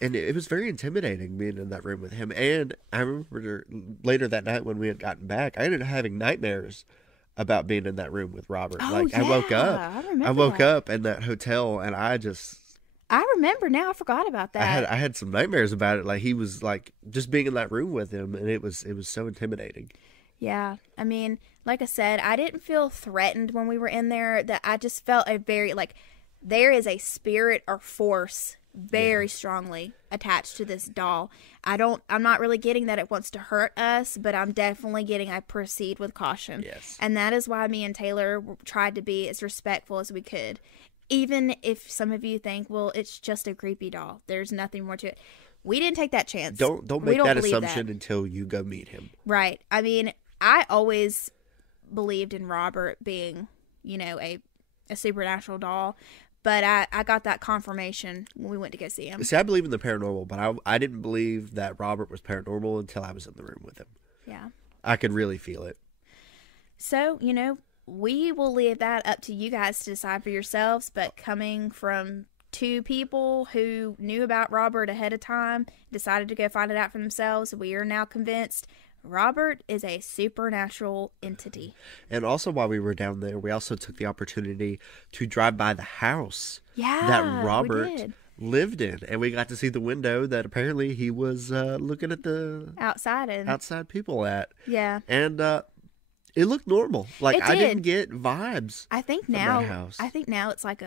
And it was very intimidating being in that room with him. And I remember later that night when we had gotten back, I ended up having nightmares about being in that room with Robert. Oh, I woke up. I woke that. up in that hotel, and I remember now. I forgot about that. I had some nightmares about it. Like, he was like just being in that room with him, and it was so intimidating. Yeah. I mean, like I said, I didn't feel threatened when we were in there. That I just felt a very, like, there is a spirit or force very strongly attached to this doll. I'm not really getting that it wants to hurt us, but I'm definitely getting I proceed with caution. Yes. And that is why me and Taylor tried to be as respectful as we could. Even if some of you think, well, it's just a creepy doll, there's nothing more to it. We didn't take that chance. Don't make that assumption until you go meet him. Right. I mean, I always believed in Robert being, a supernatural doll. But I got that confirmation when we went to go see him. See, I believe in the paranormal, but I didn't believe that Robert was paranormal until I was in the room with him. Yeah. I could really feel it. So, we will leave that up to you guys to decide for yourselves. But coming from two people who knew about Robert ahead of time, decided to go find it out for themselves, we are now convinced Robert is a supernatural entity. And also, while we were down there, we also took the opportunity to drive by the house that Robert lived in. And we got to see the window that apparently he was looking at the outside people at. Yeah. And it looked normal. Like, I didn't get vibes. I think from now that house. I think now it's like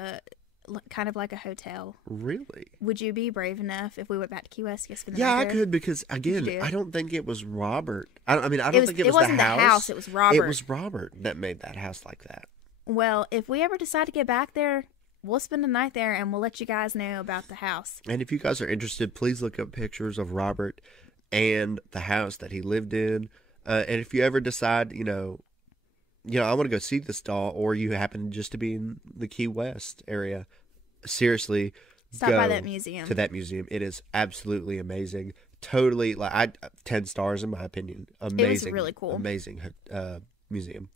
kind of like a hotel. Really? Would you be brave enough if we went back to Key West? Yeah, I could, because again, I don't think it was Robert. I don't think it was the house. It wasn't the house. It was Robert. It was Robert that made that house like that. Well, if we ever decide to get back there, we'll spend the night there, and we'll let you guys know about the house. And if you guys are interested, please look up pictures of Robert and the house that he lived in. And if you ever decide, I want to go see this doll, or you happen just to be in the Key West area, seriously, stop by that museum. To that museum. It is absolutely amazing. totally 10 stars in my opinion. Amazing. It was really cool. Amazing museum.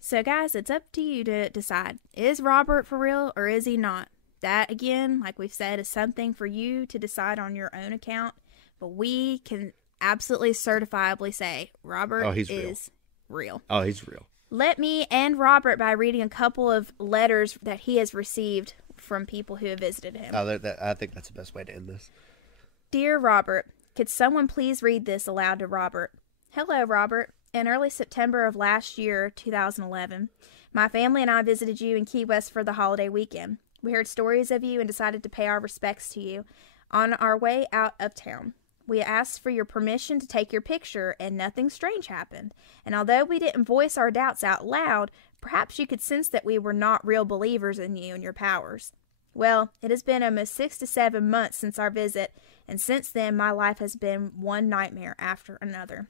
So, guys, it's up to you to decide. Is Robert for real or is he not? That, again, like we've said, is something for you to decide on your own account. But we can absolutely certifiably say Robert is real. Oh, he's real. Let me end Robert by reading a couple of letters that he has received from people who have visited him. I think that's the best way to end this. Dear Robert, could someone please read this aloud to Robert? Hello, Robert. In early September of last year, 2011, my family and I visited you in Key West for the holiday weekend. We heard stories of you and decided to pay our respects to you. On our way out of town, we asked for your permission to take your picture, and nothing strange happened. And although we didn't voice our doubts out loud, perhaps you could sense that we were not real believers in you and your powers. Well, it has been almost 6 to 7 months since our visit, and since then my life has been one nightmare after another.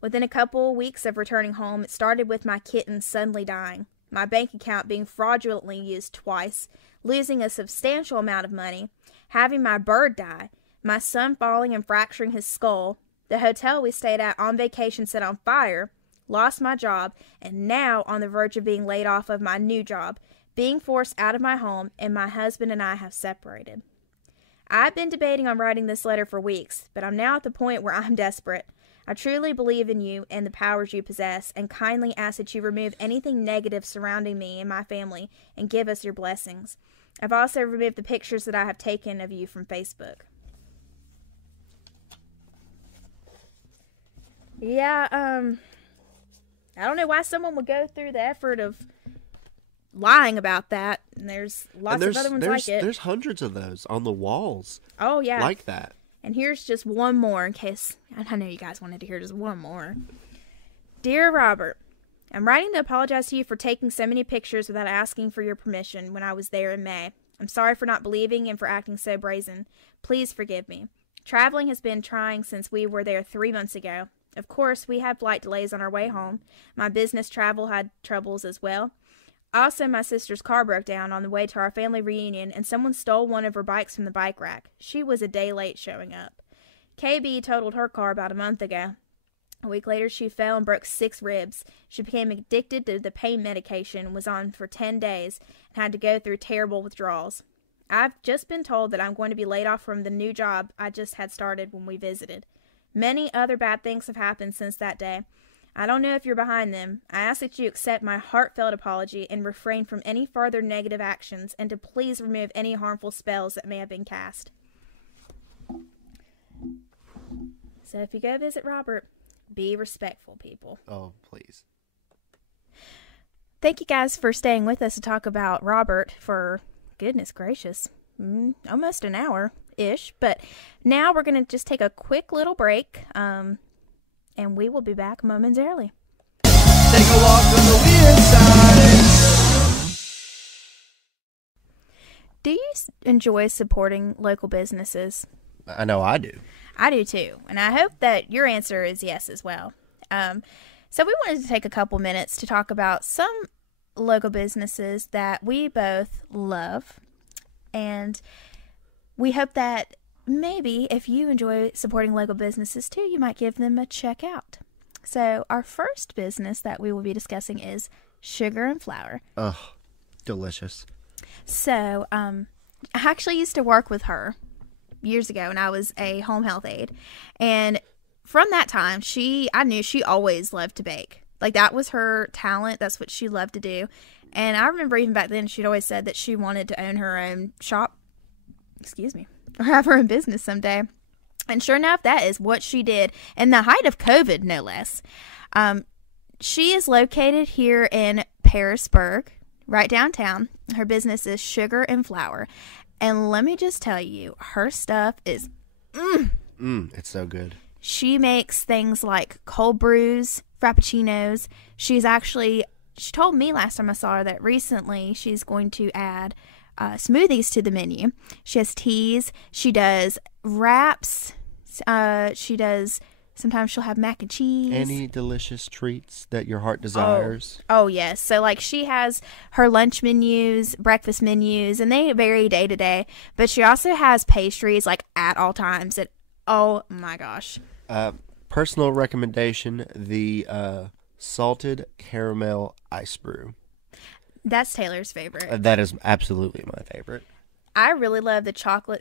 Within a couple weeks of returning home, it started with my kitten suddenly dying, my bank account being fraudulently used twice, losing a substantial amount of money, having my bird die, my son falling and fracturing his skull, the hotel we stayed at on vacation set on fire, lost my job, and now on the verge of being laid off of my new job, being forced out of my home, and my husband and I have separated. I've been debating on writing this letter for weeks, but I'm now at the point where I'm desperate. I truly believe in you and the powers you possess, and kindly ask that you remove anything negative surrounding me and my family and give us your blessings. I've also removed the pictures that I have taken of you from Facebook. Yeah, I don't know why someone would go through the effort of lying about that. And there's lots of other ones like it. There's hundreds of those on the walls. Oh, yeah. Like that. And here's just one more in case, I know you guys wanted to hear just one more. Dear Robert, I'm writing to apologize to you for taking so many pictures without asking for your permission when I was there in May. I'm sorry for not believing and for acting so brazen. Please forgive me. Traveling has been trying since we were there 3 months ago. Of course, we had flight delays on our way home. My business travel had troubles as well. Also, my sister's car broke down on the way to our family reunion, and someone stole one of her bikes from the bike rack. She was a day late showing up. KB totaled her car about a month ago. A week later, she fell and broke 6 ribs. She became addicted to the pain medication, was on for 10 days, and had to go through terrible withdrawals. I've just been told that I'm going to be laid off from the new job I just had started when we visited. Many other bad things have happened since that day. I don't know if you're behind them. I ask that you accept my heartfelt apology and refrain from any further negative actions, and to please remove any harmful spells that may have been cast. So if you go visit Robert, be respectful, people. Oh, please. Thank you guys for staying with us to talk about Robert for, goodness gracious, almost an hour-ish. But now we're going to just take a quick little break, and we will be back momentarily. Take a walk on the weird side. Do you enjoy supporting local businesses? I know I do. I do too, and I hope that your answer is yes as well. So we wanted to take a couple minutes to talk about some local businesses that we both love, and we hope that maybe if you enjoy supporting local businesses too, you might give them a check out. So our first business that we will be discussing is Sugar and Flour. Ugh, delicious. So I actually used to work with her years ago, and I was a home health aide. And from that time, I knew she always loved to bake. Like, that was her talent. That's what she loved to do. And I remember even back then, she'd always said that she wanted to own her own shop. Or have her own business someday. And sure enough, that is what she did. In the height of COVID, no less. She is located here in Parisburg, right downtown. Her business is Sugar and Flour. And let me just tell you, her stuff is It's so good. She makes things like cold brews, frappuccinos. She told me last time I saw her that recently she's going to add smoothies to the menu. She has teas. She does wraps. Sometimes she'll have mac and cheese. Any delicious treats that your heart desires. Oh, yes. So, like, she has her lunch menus, breakfast menus, and they vary day to day. But she also has pastries, like, at all times, at Oh my gosh. Personal recommendation, the salted caramel ice brew. That's Taylor's favorite. That is absolutely my favorite. I really love the chocolate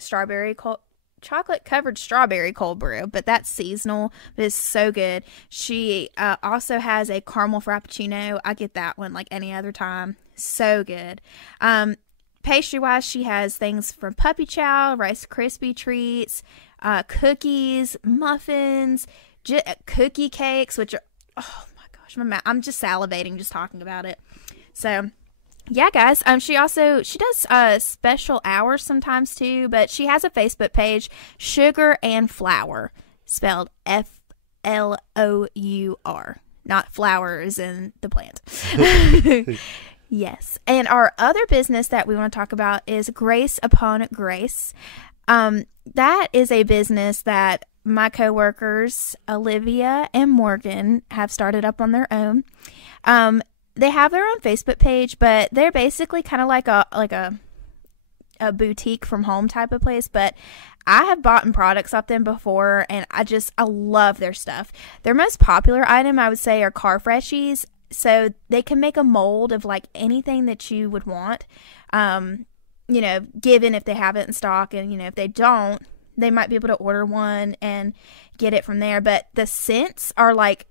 covered strawberry cold brew, but that's seasonal, but it's so good. She also has a caramel frappuccino. I get that one like any other time. So good. Pastry wise, she has things from puppy chow, Rice Krispie treats, cookies, muffins, cookie cakes, which are, oh my gosh, I'm just salivating just talking about it. So yeah, guys. She does special hours sometimes too, but she has a Facebook page, Sugar and Flour, spelled FLOUR, not flowers in the plant. Yes. And our other business that we want to talk about is Grace Upon Grace. That is a business that my coworkers, Olivia and Morgan, have started up on their own. They have their own Facebook page, but they're basically kind of like a boutique from home type of place. But I have bought products off them before, and I love their stuff. Their most popular item, I would say, are car freshies. So they can make a mold of like anything that you would want, given if they have it in stock, and if they don't, they might be able to order one and get it from there. But the scents are like,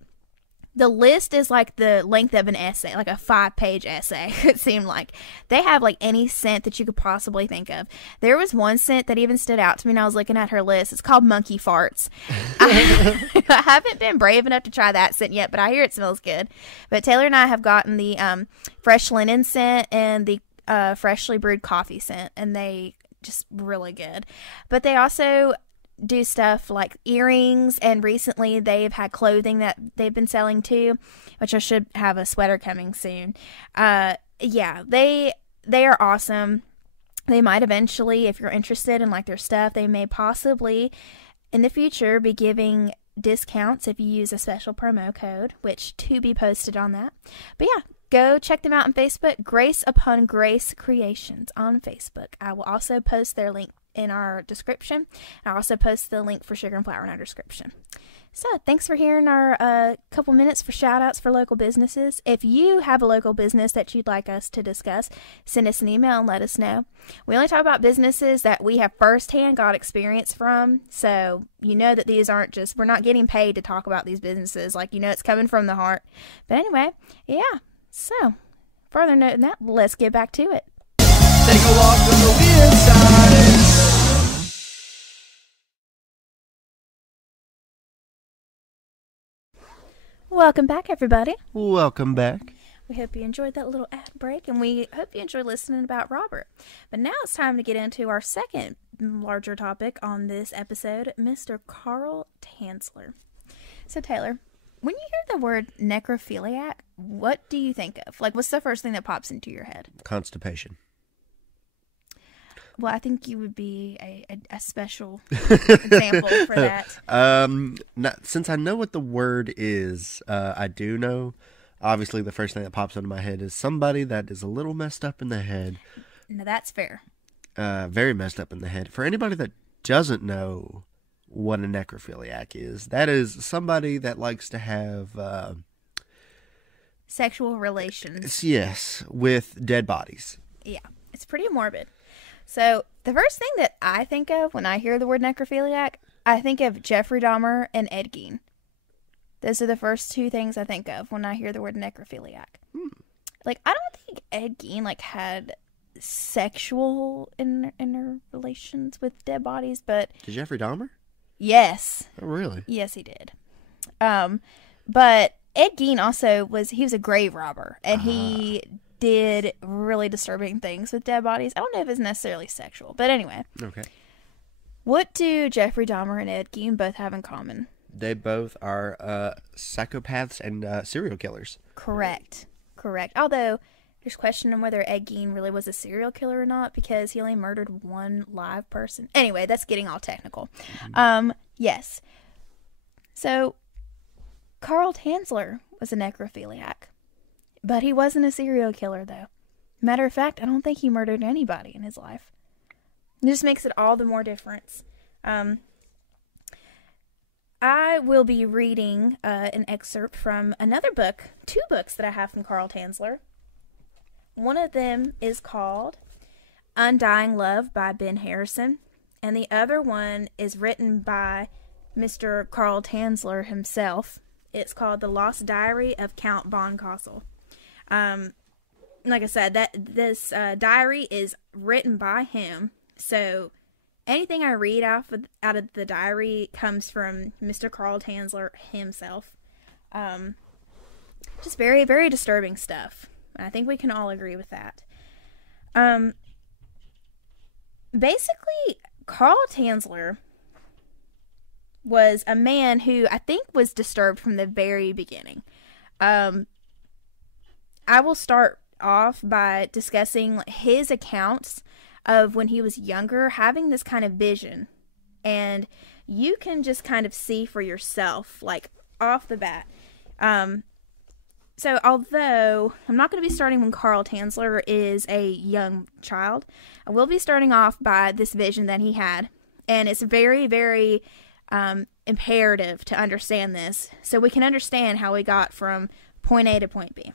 the list is like the length of an essay, like a 5-page essay. It seemed like they have like any scent that you could possibly think of. There was one scent that even stood out to me when I was looking at her list. It's called Monkey Farts. I haven't been brave enough to try that scent yet, but I hear it smells good. But Taylor and I have gotten the fresh linen scent and the freshly brewed coffee scent, and they just really good. But they also do stuff like earrings, and recently they've had clothing that they've been selling too, which I should have a sweater coming soon. Yeah, they are awesome. They might eventually, if you're interested in like their stuff, they may possibly in the future be giving discounts if you use a special promo code, which to be posted on that. But yeah, go check them out on Facebook, Grace Upon Grace Creations on Facebook. I will also post their link in our description. I'll also post the link for Sugar and Flour in our description. So thanks for hearing our couple minutes for shout outs for local businesses. If you have a local business that you'd like us to discuss, send us an email and let us know. We only talk about businesses that we have firsthand got experience from, so you know that these aren't just, we're not getting paid to talk about these businesses, like it's coming from the heart. But anyway, yeah, so further note than that, let's get back to it. Take a walk on the weird side. Welcome back, everybody. Welcome back. We hope you enjoyed that little ad break, and we hope you enjoyed listening about Robert. But now it's time to get into our second larger topic on this episode, Mr. Carl Tanzler. So, Taylor, when you hear the word necrophiliac, what do you think of? Like, what's the first thing that pops into your head? Constipation. Well, I think you would be a special example for that. Since I know what the word is, I do know. Obviously, the first thing that pops into my head is somebody that is a little messed up in the head. No, that's fair. Very messed up in the head. For anybody that doesn't know what a necrophiliac is, that is somebody that likes to have sexual relations. Yes, with dead bodies. Yeah, it's pretty morbid. So, the first thing that I think of when I hear the word necrophiliac, I think of Jeffrey Dahmer and Ed Gein. Those are the first two things I think of when I hear the word necrophiliac. Like, I don't think Ed Gein, had sexual interrelations with dead bodies, but... Did Jeffrey Dahmer? Yes. Oh, really? Yes, he did. But Ed Gein also was a grave robber, and he did really disturbing things with dead bodies. I don't know if it's necessarily sexual, but anyway. Okay. What do Jeffrey Dahmer and Ed Gein both have in common? They both are psychopaths and serial killers. Correct. Although, there's question on whether Ed Gein really was a serial killer or not, because he only murdered one live person. Anyway, that's getting all technical. Mm-hmm. Yes. So, Carl Tanzler was a necrophiliac. But he wasn't a serial killer, though. Matter of fact, I don't think he murdered anybody in his life. It just makes it all the more difference. will be reading an excerpt from another book, 2 books that I have from Carl Tanzler. One of them is called Undying Love by Ben Harrison, and the other one is written by Mr. Carl Tanzler himself. It's called The Lost Diary of Count von Cosel. Like I said, this diary is written by him, so anything I read out of the diary comes from Mr. Carl Tanzler himself. Just very, very disturbing stuff. I think we can all agree with that. Basically, Carl Tanzler was a man who I think was disturbed from the very beginning. I will start off by discussing his accounts of when he was younger, having this kind of vision, and you can just kind of see for yourself, like, off the bat. So although I'm not going to be starting when Carl Tanzler is a young child, I will be starting off by this vision that he had, and it's very, very imperative to understand this, so we can understand how we got from point A to point B.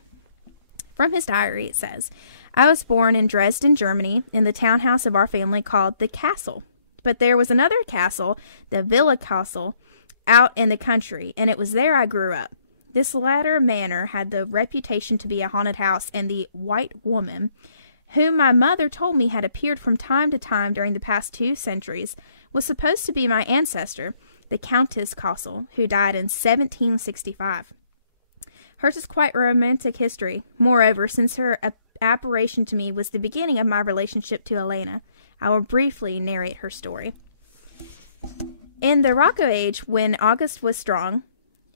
From his diary, it says, I was born in Dresden, Germany, in the townhouse of our family called the Castle. But there was another castle, the Villa Cosel, out in the country, and it was there I grew up. This latter manor had the reputation to be a haunted house, and the White Woman, whom my mother told me had appeared from time to time during the past 2 centuries, was supposed to be my ancestor, the Countess Cosel, who died in 1765. Hers is quite a romantic history. Moreover, since her apparition to me was the beginning of my relationship to Elena, I will briefly narrate her story. In the Rocco age, when August was strong,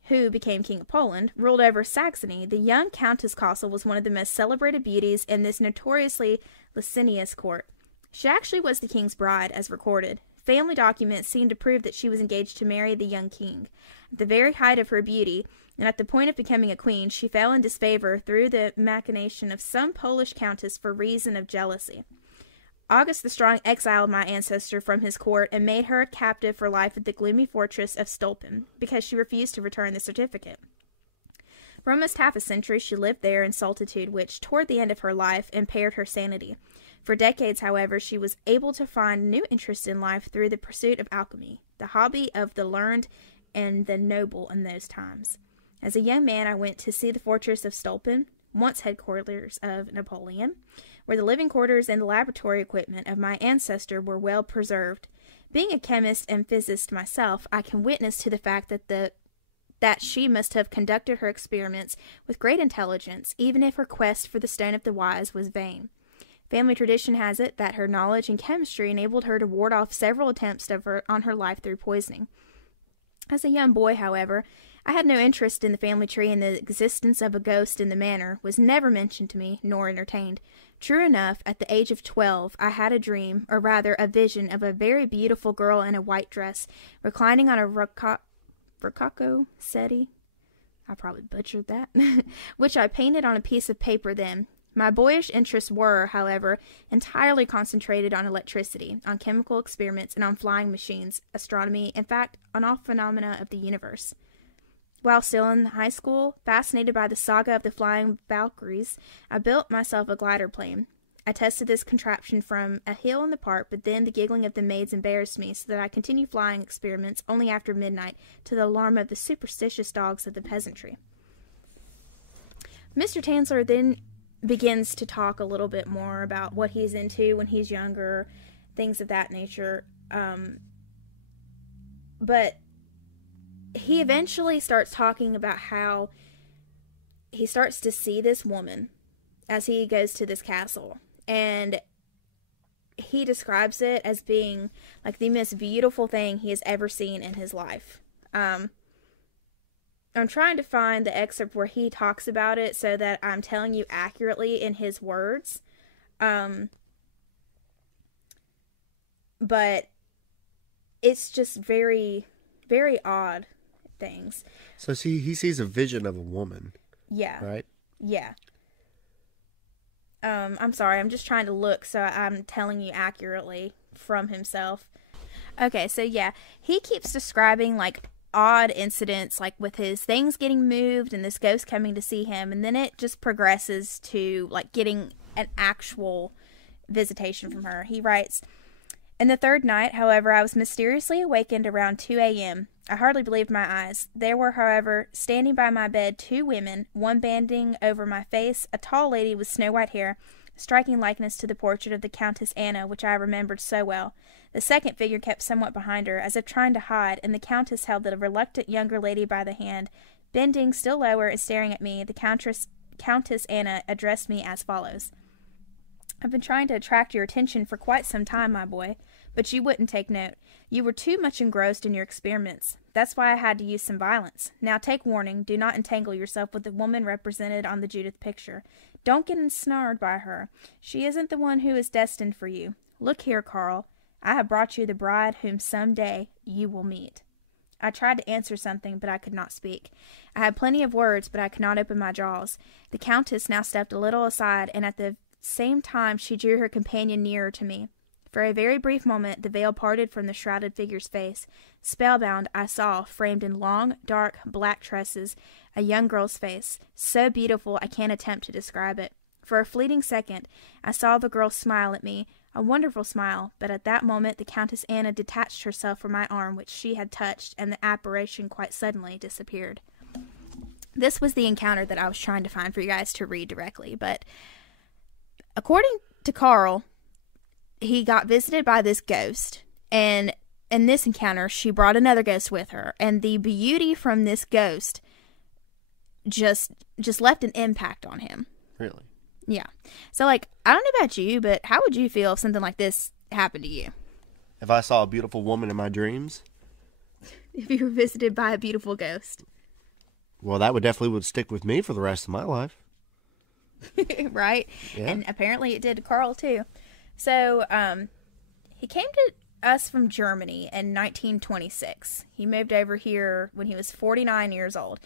who became King of Poland, ruled over Saxony, the young Countess Cosel was one of the most celebrated beauties in this notoriously licentious court. She actually was the king's bride, as recorded. Family documents seem to prove that she was engaged to marry the young king. At the very height of her beauty, and at the point of becoming a queen, she fell in disfavor through the machination of some Polish countess for reason of jealousy. August the Strong exiled my ancestor from his court and made her a captive for life at the gloomy fortress of Stolpen, because she refused to return the certificate. For almost half a century she lived there in solitude, which, toward the end of her life, impaired her sanity. For decades, however, she was able to find new interest in life through the pursuit of alchemy, the hobby of the learned and the noble in those times. As a young man, I went to see the fortress of Stolpen, once headquarters of Napoleon, where the living quarters and the laboratory equipment of my ancestor were well preserved. Being a chemist and physicist myself, I can witness to the fact that she must have conducted her experiments with great intelligence, even if her quest for the Stone of the Wise was vain. Family tradition has it that her knowledge in chemistry enabled her to ward off several attempts on her life through poisoning. As a young boy, however, I had no interest in the family tree, and the existence of a ghost in the manor was never mentioned to me, nor entertained. True enough, at the age of 12, I had a dream, or rather a vision, of a very beautiful girl in a white dress, reclining on a rococo settee. I probably butchered that, which I painted on a piece of paper then. My boyish interests were, however, entirely concentrated on electricity, on chemical experiments, and on flying machines, astronomy, in fact, on all phenomena of the universe. While still in high school, fascinated by the saga of the flying Valkyries, I built myself a glider plane. I tested this contraption from a hill in the park, but then the giggling of the maids embarrassed me, so that I continued flying experiments only after midnight, to the alarm of the superstitious dogs of the peasantry. Mr. Tanzler then begins to talk a little bit more about what he's into when he's younger, things of that nature. But he eventually starts talking about how he starts to see this woman as he goes to this castle. And he describes it as being like the most beautiful thing he has ever seen in his life. I'm trying to find the excerpt where he talks about it so that I'm telling you accurately in his words. But it's just very, very odd things. So he sees a vision of a woman. Yeah. Right? Yeah. I'm sorry, I'm just trying to look so I'm telling you accurately from himself. Okay, so yeah, he keeps describing like odd incidents, like with his things getting moved and this ghost coming to see him, and then it just progresses to like getting an actual visitation from her. He writes, "In the third night, however, I was mysteriously awakened around 2 a.m. I hardly believed my eyes. There were, however, standing by my bed 2 women, one bending over my face, a tall lady with snow-white hair, striking likeness to the portrait of the Countess Anna, which I remembered so well. The second figure kept somewhat behind her, as if trying to hide, and the Countess held the reluctant younger lady by the hand. Bending still lower and staring at me, the Countess Anna addressed me as follows. I've been trying to attract your attention for quite some time, my boy, but you wouldn't take note. You were too much engrossed in your experiments. That's why I had to use some violence. Now take warning. Do not entangle yourself with the woman represented on the Judith picture. Don't get ensnared by her. She isn't the one who is destined for you. Look here, Carl. I have brought you the bride whom some day you will meet." I tried to answer something, but I could not speak. I had plenty of words, but I could not open my jaws. The Countess now stepped a little aside, and at the same time she drew her companion nearer to me. For a very brief moment the veil parted from the shrouded figure's face. Spellbound, I saw, framed in long, dark, black tresses, a young girl's face, so beautiful I can't attempt to describe it. For a fleeting second, I saw the girl smile at me, a wonderful smile, but at that moment the Countess Anna detached herself from my arm which she had touched, and the apparition quite suddenly disappeared. This was the encounter that I was trying to find for you guys to read directly, but according to Carl, he got visited by this ghost, and in this encounter, she brought another ghost with her, and the beauty from this ghost just left an impact on him. Really? Yeah. So, like, I don't know about you, but how would you feel if something like this happened to you? If I saw a beautiful woman in my dreams? If you were visited by a beautiful ghost. Well, that would stick with me for the rest of my life. Right? Yeah. And apparently it did to Carl, too. So, he came to us from Germany in 1926. He moved over here when he was 49 years old.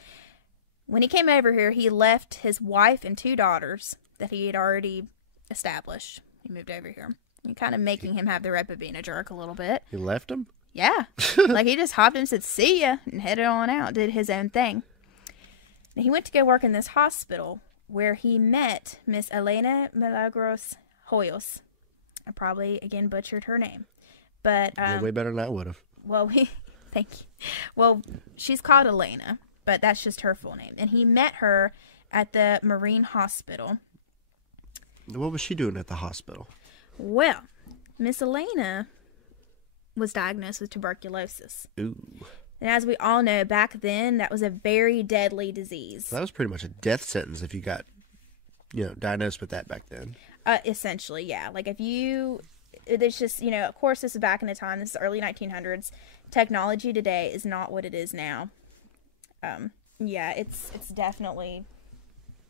When he came over here, he left his wife and 2 daughters that he had already established. He moved over here. You're kind of making him have the rep of being a jerk a little bit. You left him? Yeah. Like, he just hopped in and said, "See ya," and headed on out, did his own thing. And he went to go work in this hospital where he met Miss Elena Milagros Hoyos. I probably, again, butchered her name. But, way better than I would have. Well, thank you. Well, she's called Elena, but that's just her full name. And he met her at the Marine Hospital. What was she doing at the hospital? Well, Miss Elena was diagnosed with tuberculosis. Ooh. And as we all know, back then, that was a very deadly disease. So that was pretty much a death sentence if you got, diagnosed with that back then. Essentially, yeah. Like, it's just, of course, this is back in the time. This is early 1900s. Technology today is not what it is now. Yeah, it's definitely,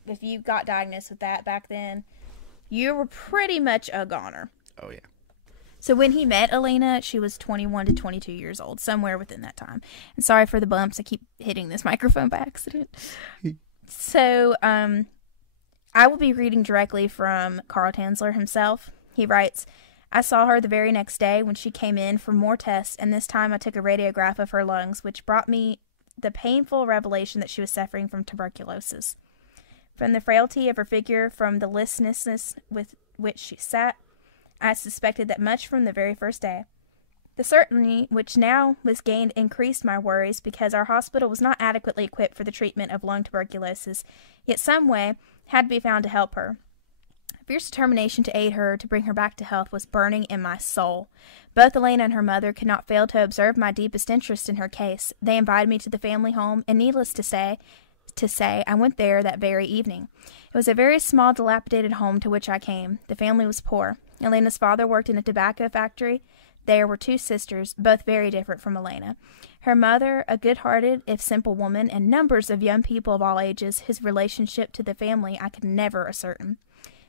if you got diagnosed with that back then, you were pretty much a goner. Oh, yeah. So when he met Elena, she was 21 to 22 years old, somewhere within that time. And sorry for the bumps. I keep hitting this microphone by accident. So, I will be reading directly from Carl Tanzler himself. He writes, "I saw her the very next day when she came in for more tests, and this time I took a radiograph of her lungs, which brought me the painful revelation that she was suffering from tuberculosis. From the frailty of her figure, from the listlessness with which she sat, I suspected that much from the very first day. The certainty which now was gained increased my worries because our hospital was not adequately equipped for the treatment of lung tuberculosis, yet some way had to be found to help her. Fierce determination to aid her, to bring her back to health, was burning in my soul. Both Elena and her mother could not fail to observe my deepest interest in her case. They invited me to the family home, and needless to say, I went there that very evening. It was a very small, dilapidated home to which I came. The family was poor. Elena's father worked in a tobacco factory. There were 2 sisters, both very different from Elena. Her mother, a good-hearted, if simple woman, and numbers of young people of all ages, whose relationship to the family I could never ascertain.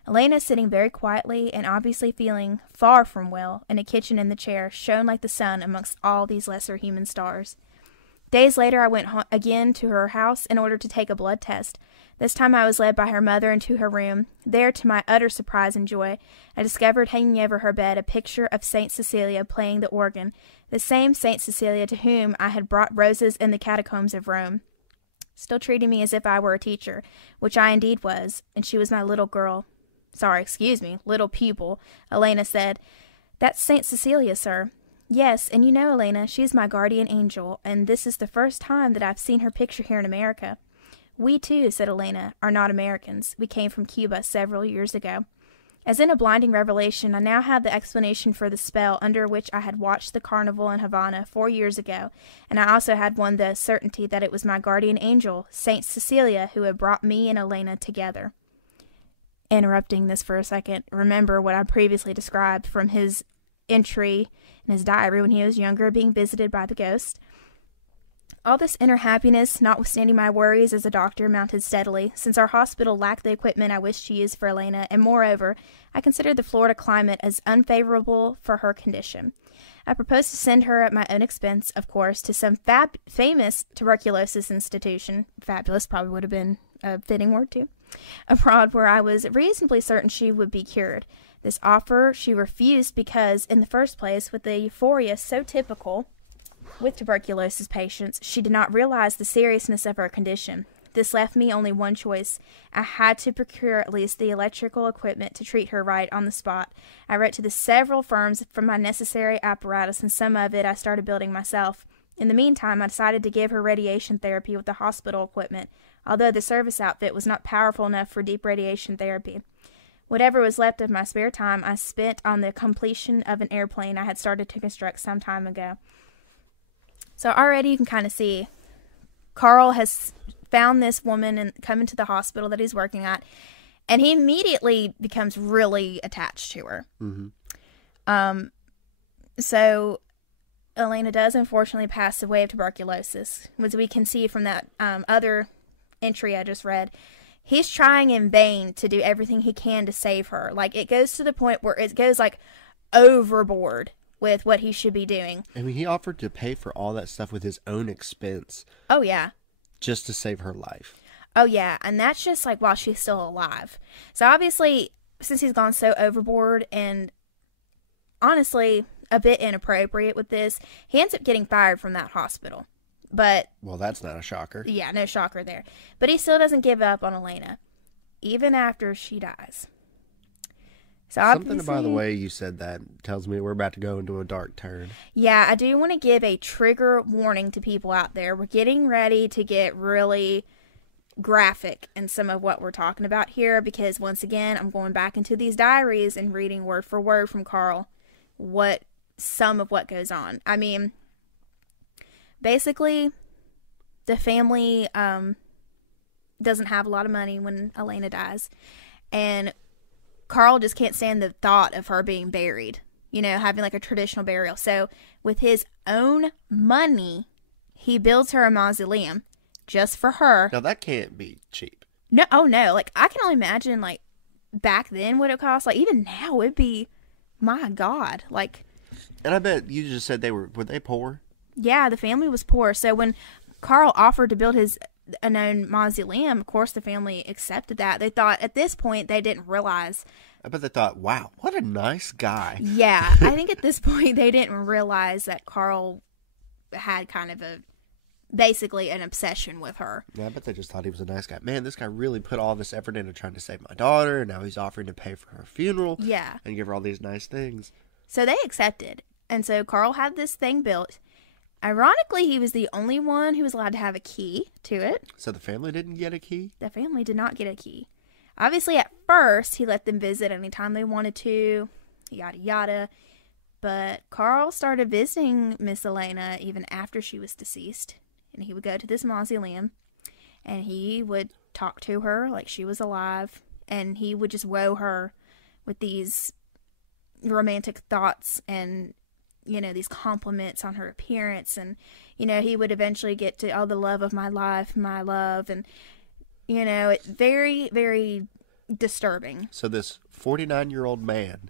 Elena, sitting very quietly and obviously feeling far from well, in a kitchen in the chair, shone like the sun amongst all these lesser human stars. Days later, I went again to her house in order to take a blood test. This time I was led by her mother into her room. There, to my utter surprise and joy, I discovered hanging over her bed a picture of Saint Cecilia playing the organ, the same Saint Cecilia to whom I had brought roses in the catacombs of Rome. Still treating me as if I were a teacher, which I indeed was, and she was my little pupil, Elena said. "That's Saint Cecilia, sir." "Yes, and you know, Elena, she is my guardian angel, and this is the first time that I've seen her picture here in America." "We, too," said Elena, "are not Americans. We came from Cuba several years ago." As in a blinding revelation, I now had the explanation for the spell under which I had watched the carnival in Havana 4 years ago, and I also had won the certainty that it was my guardian angel, Saint Cecilia, who had brought me and Elena together. Interrupting this for a second, remember what I previously described from his entry in his diary when he was younger, being visited by the ghost. All this inner happiness, notwithstanding my worries as a doctor, mounted steadily, since our hospital lacked the equipment I wished to use for Elena, and moreover, I considered the Florida climate as unfavorable for her condition. I proposed to send her at my own expense, of course, to some famous tuberculosis institution. Fabulous probably would have been a fitting word, too. Abroad, where I was reasonably certain she would be cured. This offer she refused because, in the first place, with the euphoria so typical with tuberculosis patients, she did not realize the seriousness of her condition. This left me only one choice. I had to procure at least the electrical equipment to treat her right on the spot. I wrote to the several firms for my necessary apparatus, and some of it I started building myself. In the meantime, I decided to give her radiation therapy with the hospital equipment, although the service outfit was not powerful enough for deep radiation therapy. Whatever was left of my spare time I spent on the completion of an airplane I had started to construct some time ago. So already you can kind of see Carl has found this woman and come into the hospital that he's working at, and he immediately becomes really attached to her. Mm-hmm. So Elena does unfortunately pass away of tuberculosis, as we can see from that other entry I just read. He's trying in vain to do everything he can to save her. Like, it goes to the point where it goes like overboard with what he should be doing. I mean, he offered to pay for all that stuff with his own expense. Oh, yeah. Just to save her life. Oh, yeah. And that's just like while she's still alive. So obviously, since he's gone so overboard and honestly a bit inappropriate with this, he ends up getting fired from that hospital. But, well, that's not a shocker. Yeah, no shocker there. But he still doesn't give up on Elena, even after she dies. So something about the way you said that tells me we're about to go into a dark turn. Yeah, I do want to give a trigger warning to people out there. We're getting ready to get really graphic in some of what we're talking about here, because once again, I'm going back into these diaries and reading word for word from Carl some of what goes on. I mean, basically, the family doesn't have a lot of money when Elena dies, and Carl just can't stand the thought of her being buried, having like a traditional burial. So with his own money, he builds her a mausoleum just for her. Now that can't be cheap. No, oh no. Like, I can only imagine, like, back then what it cost. Like, even now it'd be, my God, like. And I bet you just said were they poor? Yeah, the family was poor. So when Carl offered to build his own mausoleum, of course the family accepted that. They thought at this point they didn't realize. I bet they thought, wow, what a nice guy. Yeah, I think at this point they didn't realize that Carl had kind of basically an obsession with her. Yeah, I bet they just thought he was a nice guy. Man, this guy really put all this effort into trying to save my daughter, and now he's offering to pay for her funeral. Yeah. And give her all these nice things. So they accepted. And so Carl had this thing built. Ironically, he was the only one who was allowed to have a key to it. So the family didn't get a key? The family did not get a key. Obviously, at first, he let them visit anytime they wanted to, yada yada. But Carl started visiting Miss Elena even after she was deceased. And he would go to this mausoleum, and he would talk to her like she was alive. And he would just woe her with these romantic thoughts and these compliments on her appearance, and, he would eventually get to, oh, the love of my life, my love, and, it's very, very disturbing. So this 49-year-old man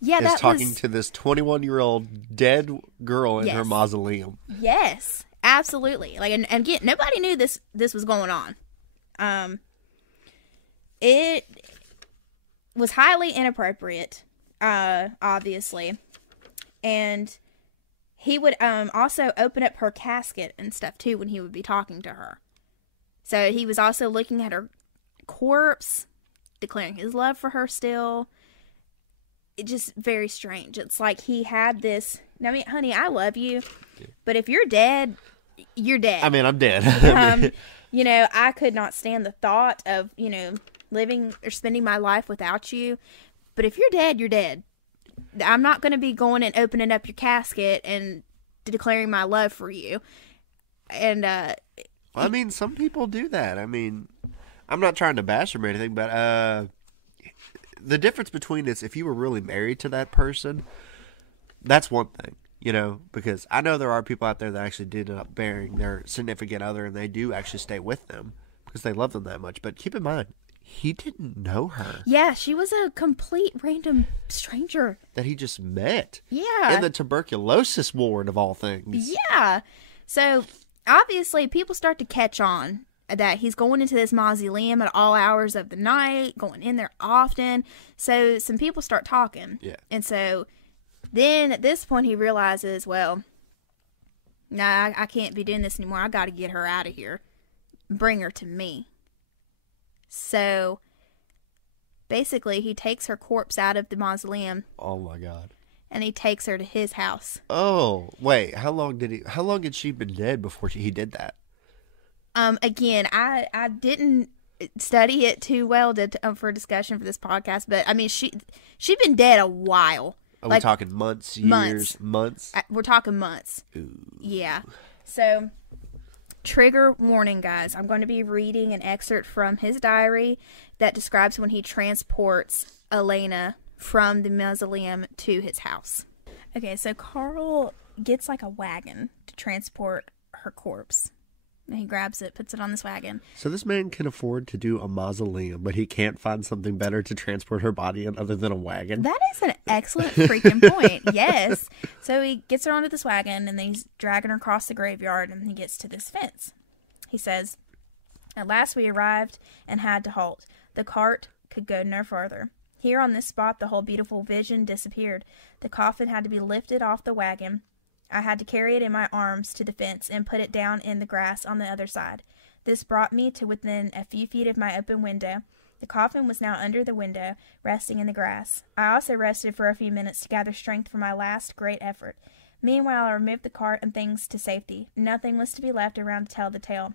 is talking to this 21-year-old dead girl in her mausoleum. Yes. Absolutely. Like, and again, nobody knew this was going on. It was highly inappropriate, obviously. And he would also open up her casket and stuff too when he would be talking to her. So he was also looking at her corpse, declaring his love for her still. It's just very strange. It's like he had this, I mean, honey, I love you, but if you're dead, you're dead. I mean, I'm dead. You know, I could not stand the thought of, you know, living or spending my life without you. But if you're dead, you're dead. I'm not going to be going and opening up your casket and declaring my love for you. And, I mean, some people do that. I mean, I'm not trying to bash them or anything, but the difference between is if you were really married to that person, that's one thing, you know, because I know there are people out there that actually did end up burying their significant other and they do actually stay with them because they love them that much. But keep in mind, he didn't know her. Yeah, she was a complete random stranger that he just met. Yeah. In the tuberculosis ward of all things. Yeah. So, obviously, people start to catch on that he's going into this mausoleum at all hours of the night, going in there often. So, some people start talking. Yeah. And so, then at this point, he realizes, well, nah, I can't be doing this anymore. I got to get her out of here. Bring her to me. So, basically, he takes her corpse out of the mausoleum. Oh, my God. And he takes her to his house. Oh, wait. How long had she been dead before he did that? Again, I didn't study it too well for discussion for this podcast, but I mean, she'd been dead a while. Are we talking months, years, months? We're talking months. Ooh. Yeah. So, trigger warning, guys. I'm going to be reading an excerpt from his diary that describes when he transports Elena from the mausoleum to his house. Okay, so Carl gets like a wagon to transport her corpse. And he grabs it, puts it on this wagon. So this man can afford to do a mausoleum, but he can't find something better to transport her body in other than a wagon? That is an excellent freaking point. Yes. So he gets her onto this wagon, and then he's dragging her across the graveyard, and he gets to this fence. He says, "At last we arrived and had to halt. The cart could go no further. Here on this spot, the whole beautiful vision disappeared. The coffin had to be lifted off the wagon. I had to carry it in my arms to the fence and put it down in the grass on the other side. This brought me to within a few feet of my open window. The coffin was now under the window, resting in the grass. I also rested for a few minutes to gather strength for my last great effort. Meanwhile, I removed the cart and things to safety. Nothing was to be left around to tell the tale.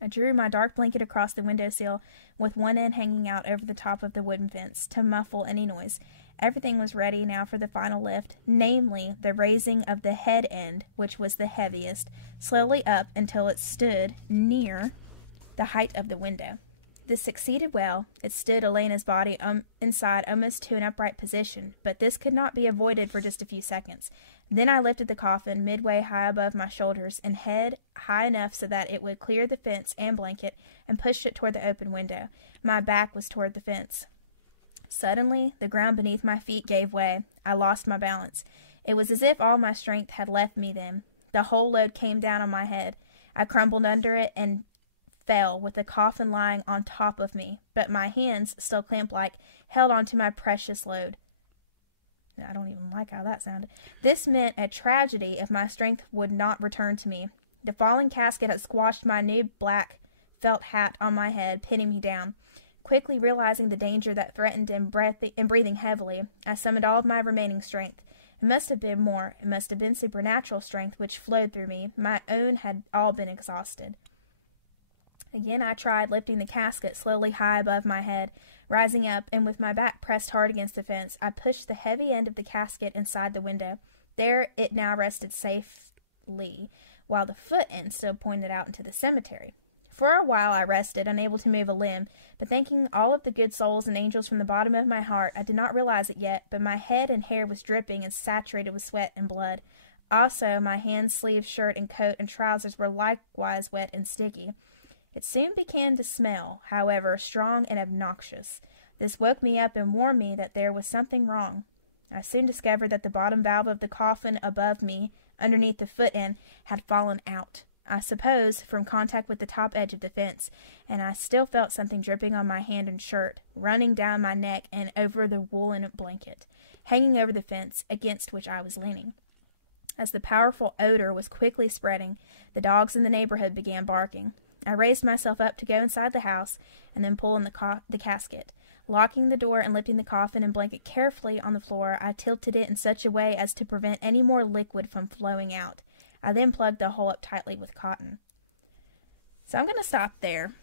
I drew my dark blanket across the windowsill, with one end hanging out over the top of the wooden fence, to muffle any noise. Everything was ready now for the final lift, namely the raising of the head end, which was the heaviest, slowly up until it stood near the height of the window. This succeeded well. It stood Elena's body inside almost to an upright position, but this could not be avoided for just a few seconds. Then I lifted the coffin midway high above my shoulders and head high enough so that it would clear the fence and blanket, and pushed it toward the open window. My back was toward the fence. Suddenly, the ground beneath my feet gave way. I lost my balance. It was as if all my strength had left me then. The whole load came down on my head. I crumbled under it and fell with the coffin lying on top of me, but my hands, still clamp-like, held on to my precious load. I don't even like how that sounded. This meant a tragedy if my strength would not return to me. The falling casket had squashed my new black felt hat on my head, pinning me down. Quickly realizing the danger that threatened and breathing heavily, I summoned all of my remaining strength. It must have been more. It must have been supernatural strength which flowed through me. My own had all been exhausted. Again I tried lifting the casket slowly high above my head. Rising up, and with my back pressed hard against the fence, I pushed the heavy end of the casket inside the window. There it now rested safely, while the foot end still pointed out into the cemetery. For a while I rested, unable to move a limb, but thanking all of the good souls and angels from the bottom of my heart. I did not realize it yet, but my head and hair was dripping and saturated with sweat and blood. Also, my hands, sleeves, shirt, and coat and trousers were likewise wet and sticky. It soon began to smell, however, strong and obnoxious. This woke me up and warned me that there was something wrong. I soon discovered that the bottom valve of the coffin above me, underneath the foot end had fallen out, I suppose from contact with the top edge of the fence, and I still felt something dripping on my hand and shirt, running down my neck and over the woolen blanket, hanging over the fence against which I was leaning. As the powerful odor was quickly spreading, the dogs in the neighborhood began barking. I raised myself up to go inside the house and then pull in the casket. Locking the door and lifting the coffin and blanket carefully on the floor, I tilted it in such a way as to prevent any more liquid from flowing out. I then plugged the hole up tightly with cotton. So I'm going to stop there,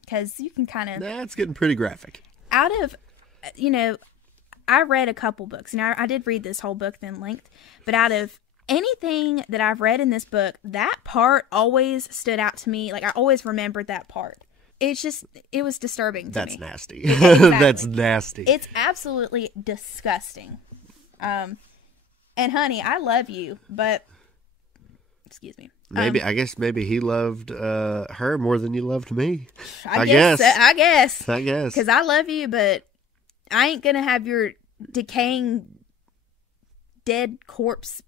because you can kind of... That's getting pretty graphic. Out of, I read a couple books. Now, I did read this whole book in length, but out of anything that I've read in this book, that part always stood out to me. Like, I always remembered that part. It was disturbing to me. That's nasty. Exactly. That's nasty. It's absolutely disgusting. And honey, I love you, but excuse me. I guess he loved her more than you loved me. I guess. Because I love you, but I ain't gonna have your decaying dead corpse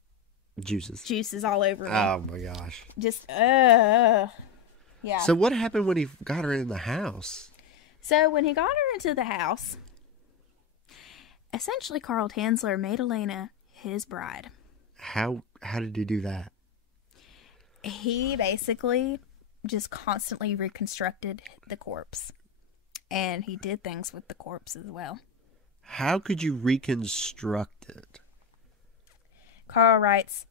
juices all over me. Oh my gosh. Just yeah. So what happened when he got her in the house? So when he got her into the house, essentially Carl Tanzler made Elena his bride. How did he do that? He basically just constantly reconstructed the corpse. And he did things with the corpse as well. How could you reconstruct it? Carl writes,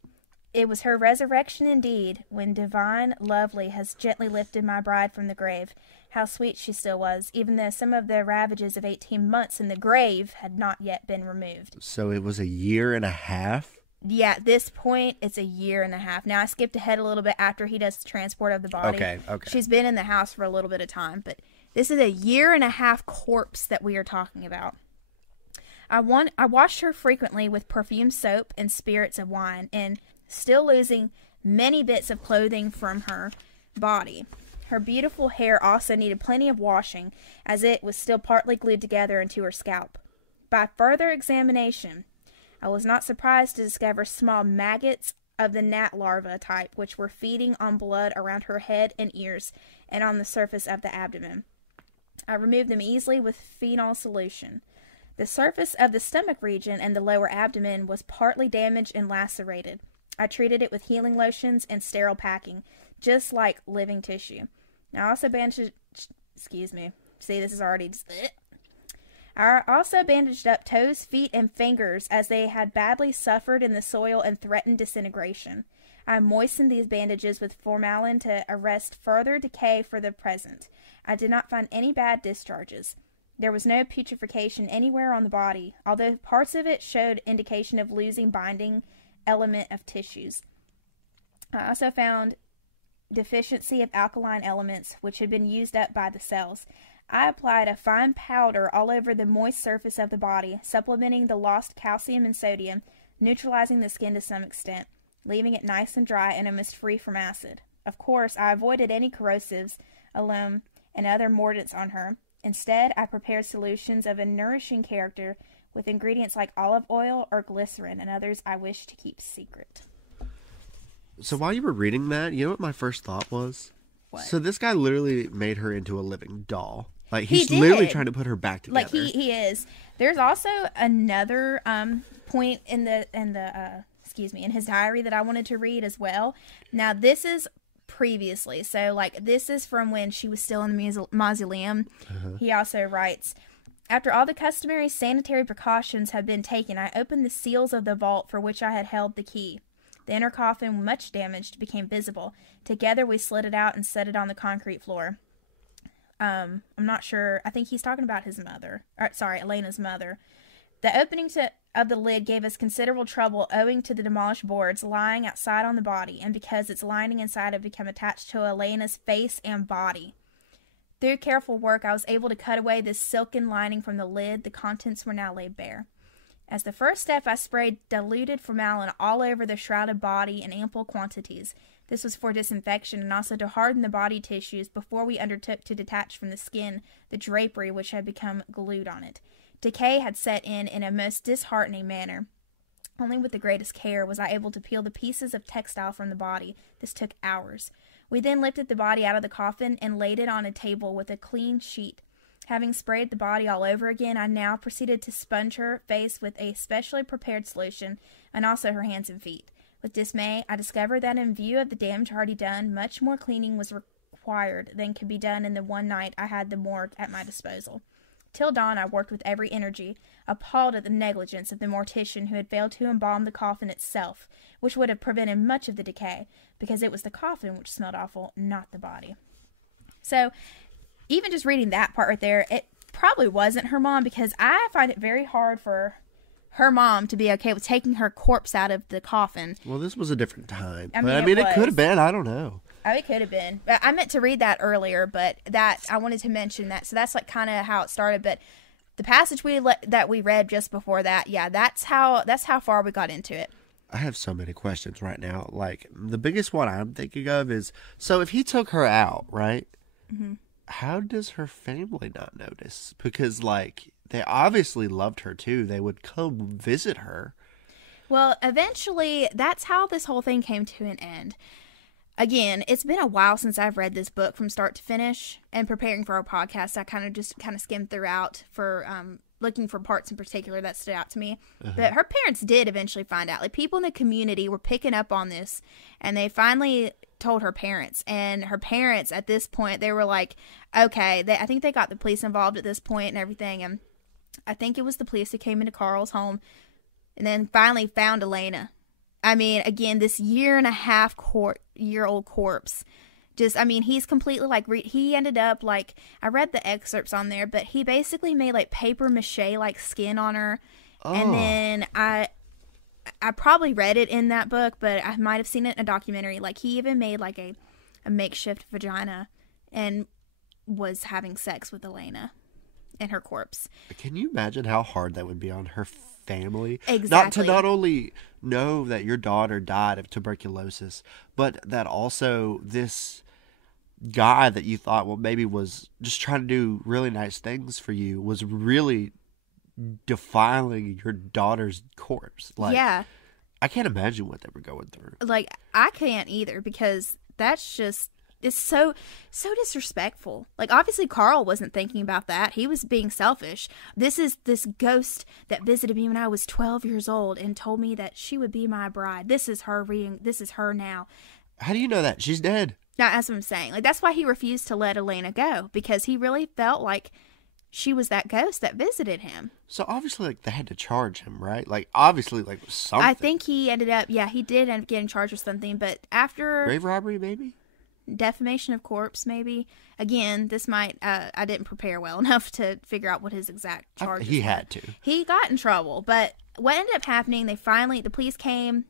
"It was her resurrection indeed, when divine lovely has gently lifted my bride from the grave. How sweet she still was, even though some of the ravages of 18 months in the grave had not yet been removed." So it was a year and a half? Yeah, at this point, it's a year and a half. Now, I skipped ahead a little bit after he does the transport of the body. Okay. She's been in the house for a little bit of time, but this is a year and a half corpse that we are talking about. I washed her frequently with perfumed soap and spirits of wine, and still losing many bits of clothing from her body. Her beautiful hair also needed plenty of washing, as it was still partly glued together into her scalp. By further examination, I was not surprised to discover small maggots of the gnat larva type, which were feeding on blood around her head and ears, and on the surface of the abdomen. I removed them easily with phenol solution. The surface of the stomach region and the lower abdomen was partly damaged and lacerated. I treated it with healing lotions and sterile packing, just like living tissue. I also bandaged... Excuse me. See, this is already... I also bandaged up toes, feet, and fingers, as they had badly suffered in the soil and threatened disintegration. I moistened these bandages with formalin to arrest further decay for the present. I did not find any bad discharges. There was no putrefaction anywhere on the body, although parts of it showed indication of losing binding element of tissues. I also found deficiency of alkaline elements, which had been used up by the cells. I applied a fine powder all over the moist surface of the body, supplementing the lost calcium and sodium, neutralizing the skin to some extent, leaving it nice and dry and almost free from acid. Of course, I avoided any corrosives, alum, and other mordants on her. Instead, I prepared solutions of a nourishing character with ingredients like olive oil or glycerin, and others I wished to keep secret. So while you were reading that, you know what my first thought was? What? So this guy literally made her into a living doll. Like, He he's did. literally trying to put her back together. Like he is. There's also another point in his diary that I wanted to read as well. Now this is previously, so like this is from when she was still in the mausoleum. He also writes, "After all the customary sanitary precautions had been taken, I opened the seals of the vault for which I had held the key. The inner coffin, much damaged, became visible. Together we slid it out and set it on the concrete floor." I'm not sure. I think he's talking about his mother. Elena's mother. "The opening of the lid gave us considerable trouble owing to the demolished boards lying outside on the body, and because its lining inside had become attached to Elena's face and body. Through careful work, I was able to cut away this silken lining from the lid. The contents were now laid bare. As the first step, I sprayed diluted formalin all over the shrouded body in ample quantities. This was for disinfection and also to harden the body tissues before we undertook to detach from the skin the drapery which had become glued on it. Decay had set in a most disheartening manner. Only with the greatest care was I able to peel the pieces of textile from the body. This took hours. We then lifted the body out of the coffin and laid it on a table with a clean sheet. Having sprayed the body all over again, I now proceeded to sponge her face with a specially prepared solution, and also her hands and feet. With dismay, I discovered that in view of the damage already done, much more cleaning was required than could be done in the one night I had the morgue at my disposal. Till dawn I worked with every energy, appalled at the negligence of the mortician who had failed to embalm the coffin itself, which would have prevented much of the decay, because it was the coffin which smelled awful, not the body. So, even just reading that part right there, it probably wasn't her mom, because I find it very hard for her mom to be okay with taking her corpse out of the coffin. Well, this was a different time. I mean, it could have been. I don't know. Oh, it could have been. I meant to read that earlier, but I wanted to mention that. So that's like kind of how it started. But the passage that we read just before that, yeah, that's how far we got into it. I have so many questions right now. Like, the biggest one I'm thinking of is, so if he took her out, right? Mm-hmm. How does her family not notice? Because, like, they obviously loved her too. They would come visit her. Well, eventually, that's how this whole thing came to an end. Again, it's been a while since I've read this book from start to finish, and preparing for our podcast, I kind of skimmed throughout for looking for parts in particular that stood out to me. Uh-huh. But her parents did eventually find out. Like, people in the community were picking up on this, and they finally told her parents. And her parents, at this point, they were like, okay, I think they got the police involved at this point and everything. And I think it was the police who came into Carl's home and then finally found Elena. I mean, again, this year-and-a-half-year-old corpse. Just, I mean, he's completely, like, he ended up, like, I read the excerpts on there, but he basically made, like, paper mache, like, skin on her. Oh. And then I probably read it in that book, but I might have seen it in a documentary. Like, he even made, like, a makeshift vagina and was having sex with Elena and her corpse. Can you imagine how hard that would be on her family? Exactly. Not only know that your daughter died of tuberculosis, but that also this guy that you thought, well, maybe was just trying to do really nice things for you, was really defiling your daughter's corpse. Like, yeah. I can't imagine what they were going through. Like, I can't either, because that's just, it's so disrespectful. Like, obviously Carl wasn't thinking about that. He was being selfish. This is this ghost that visited me when I was 12 years old and told me that she would be my bride. This is her now. How do you know that? She's dead. No, that's what I'm saying. Like, that's why he refused to let Elena go, because he really felt like she was that ghost that visited him. So obviously, like, they had to charge him, right? Like, obviously, like, something. I think he ended up, he did end up getting charged with something, but after... Grave robbery, maybe? Defamation of corpse, maybe. Again, this might, I didn't prepare well enough to figure out what his exact charges were. He had to. He got in trouble, but what ended up happening, the police came,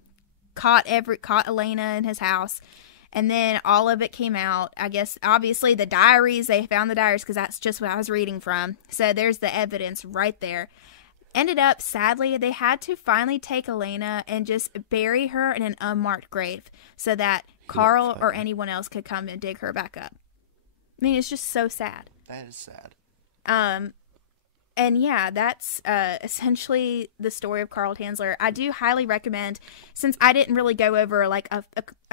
caught Elena in his house, and then all of it came out. I guess, obviously, they found the diaries, because that's just what I was reading from. So there's the evidence right there. Ended up, sadly, they had to finally take Elena and just bury her in an unmarked grave so that Carl or anyone else could come and dig her back up. I mean, it's just so sad. That is sad. And yeah, that's essentially the story of Carl Tanzler. I do highly recommend, since I didn't really go over like a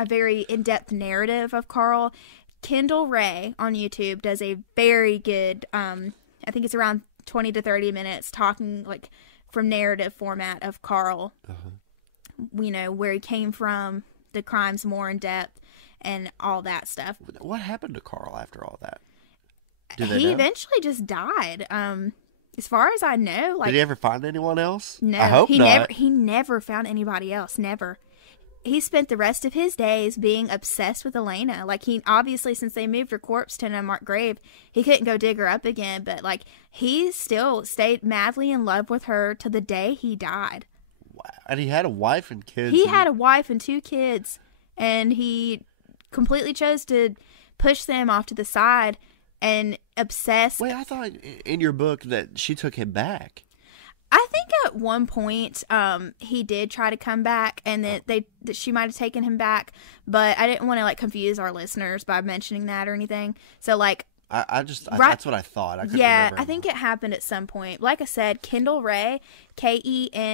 very in-depth narrative of Carl, Kendall Ray on YouTube does a very good, I think it's around 20 to 30 minutes, talking like from narrative format of Carl, you know, where he came from, the crimes more in depth, and all that stuff. What happened to Carl after all that? He eventually just died. As far as I know, like, did he ever find anyone else? No, I hope not. He never found anybody else. Never. He spent the rest of his days being obsessed with Elena. Like, he obviously, since they moved her corpse to an unmarked grave, he couldn't go dig her up again. But like, he still stayed madly in love with her to the day he died. Wow! And he had a wife and kids. He had a wife and 2 kids, and he completely chose to push them off to the side and obsess. Wait, I thought in your book that she took him back. I think at one point he did try to come back, and that she might have taken him back, but I didn't want to like confuse our listeners by mentioning that or anything. So like, That's what I thought. I couldn't remember. I think it happened at some point. Like I said, Kendall Rae, Kendallrae.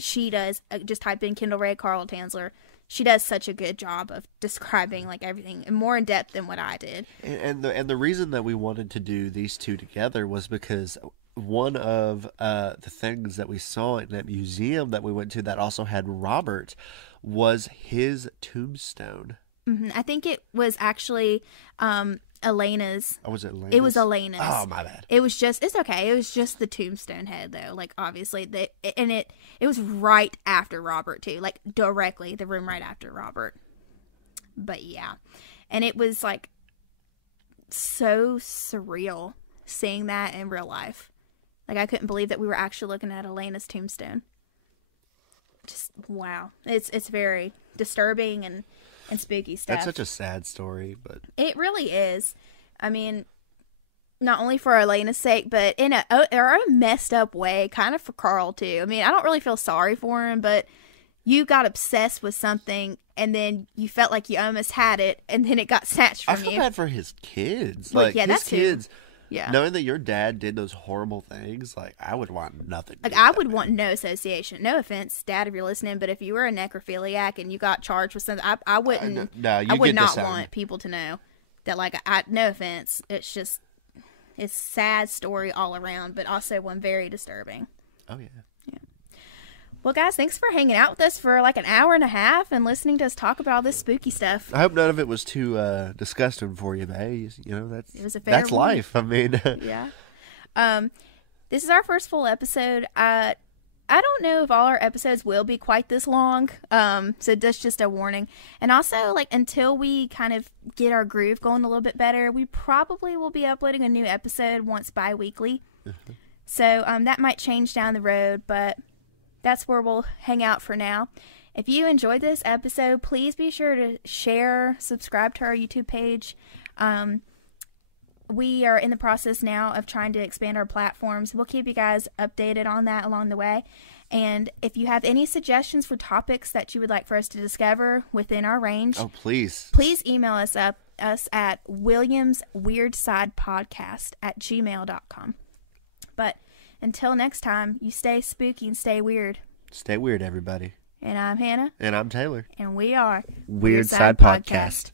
She does, just type in Kendall Rae, Carl Tanzler. She does such a good job of describing like everything and more in depth than what I did. And the reason that we wanted to do these two together was because one of the things that we saw in that museum that we went to that also had Robert was his tombstone. Mm-hmm. I think it was actually Elena's. Oh, was it Elena's? It was Elena's. Oh, my bad. It's okay. It was just the tombstone head, though. Like, obviously, it was right after Robert, too. Like, directly, the room right after Robert. But, yeah. And it was, like, so surreal seeing that in real life. Like, I couldn't believe that we were actually looking at Elena's tombstone. Just, wow. It's very disturbing and spooky stuff. That's such a sad story, but it really is. I mean, not only for Elena's sake, but in a messed up way, kind of for Carl too. I mean, I don't really feel sorry for him, but you got obsessed with something, and then you felt like you almost had it, and then it got snatched from you. I feel bad for his kids. Well, like yeah, his that's kids. Yeah. Knowing that your dad did those horrible things, like, I would want nothing. Like, I would want no association. No offense, Dad, if you're listening, but if you were a necrophiliac and you got charged with something, I wouldn't. I would not want people to know that. Like, no offense. It's just, it's a sad story all around, but also one very disturbing. Oh yeah. Well, guys, thanks for hanging out with us for like an hour and a half and listening to us talk about all this spooky stuff. I hope none of it was too disgusting for you, man. You know, that's one. life. I mean, yeah. This is our first full episode. I don't know if all our episodes will be quite this long. So that's just a warning. And also, like, until we kind of get our groove going a little bit better, we probably will be uploading a new episode once bi-weekly. Mm-hmm. So that might change down the road, but that's where we'll hang out for now. If you enjoyed this episode, please be sure to share, subscribe to our YouTube page. We are in the process now of trying to expand our platforms. We'll keep you guys updated on that along the way. And if you have any suggestions for topics that you would like for us to discover within our range, please email us at williamsweirdsidepodcast@gmail.com. But until next time, you stay spooky and stay weird. Stay weird, everybody. And I'm Hannah. And I'm Taylor. And we are Weird Side Podcast.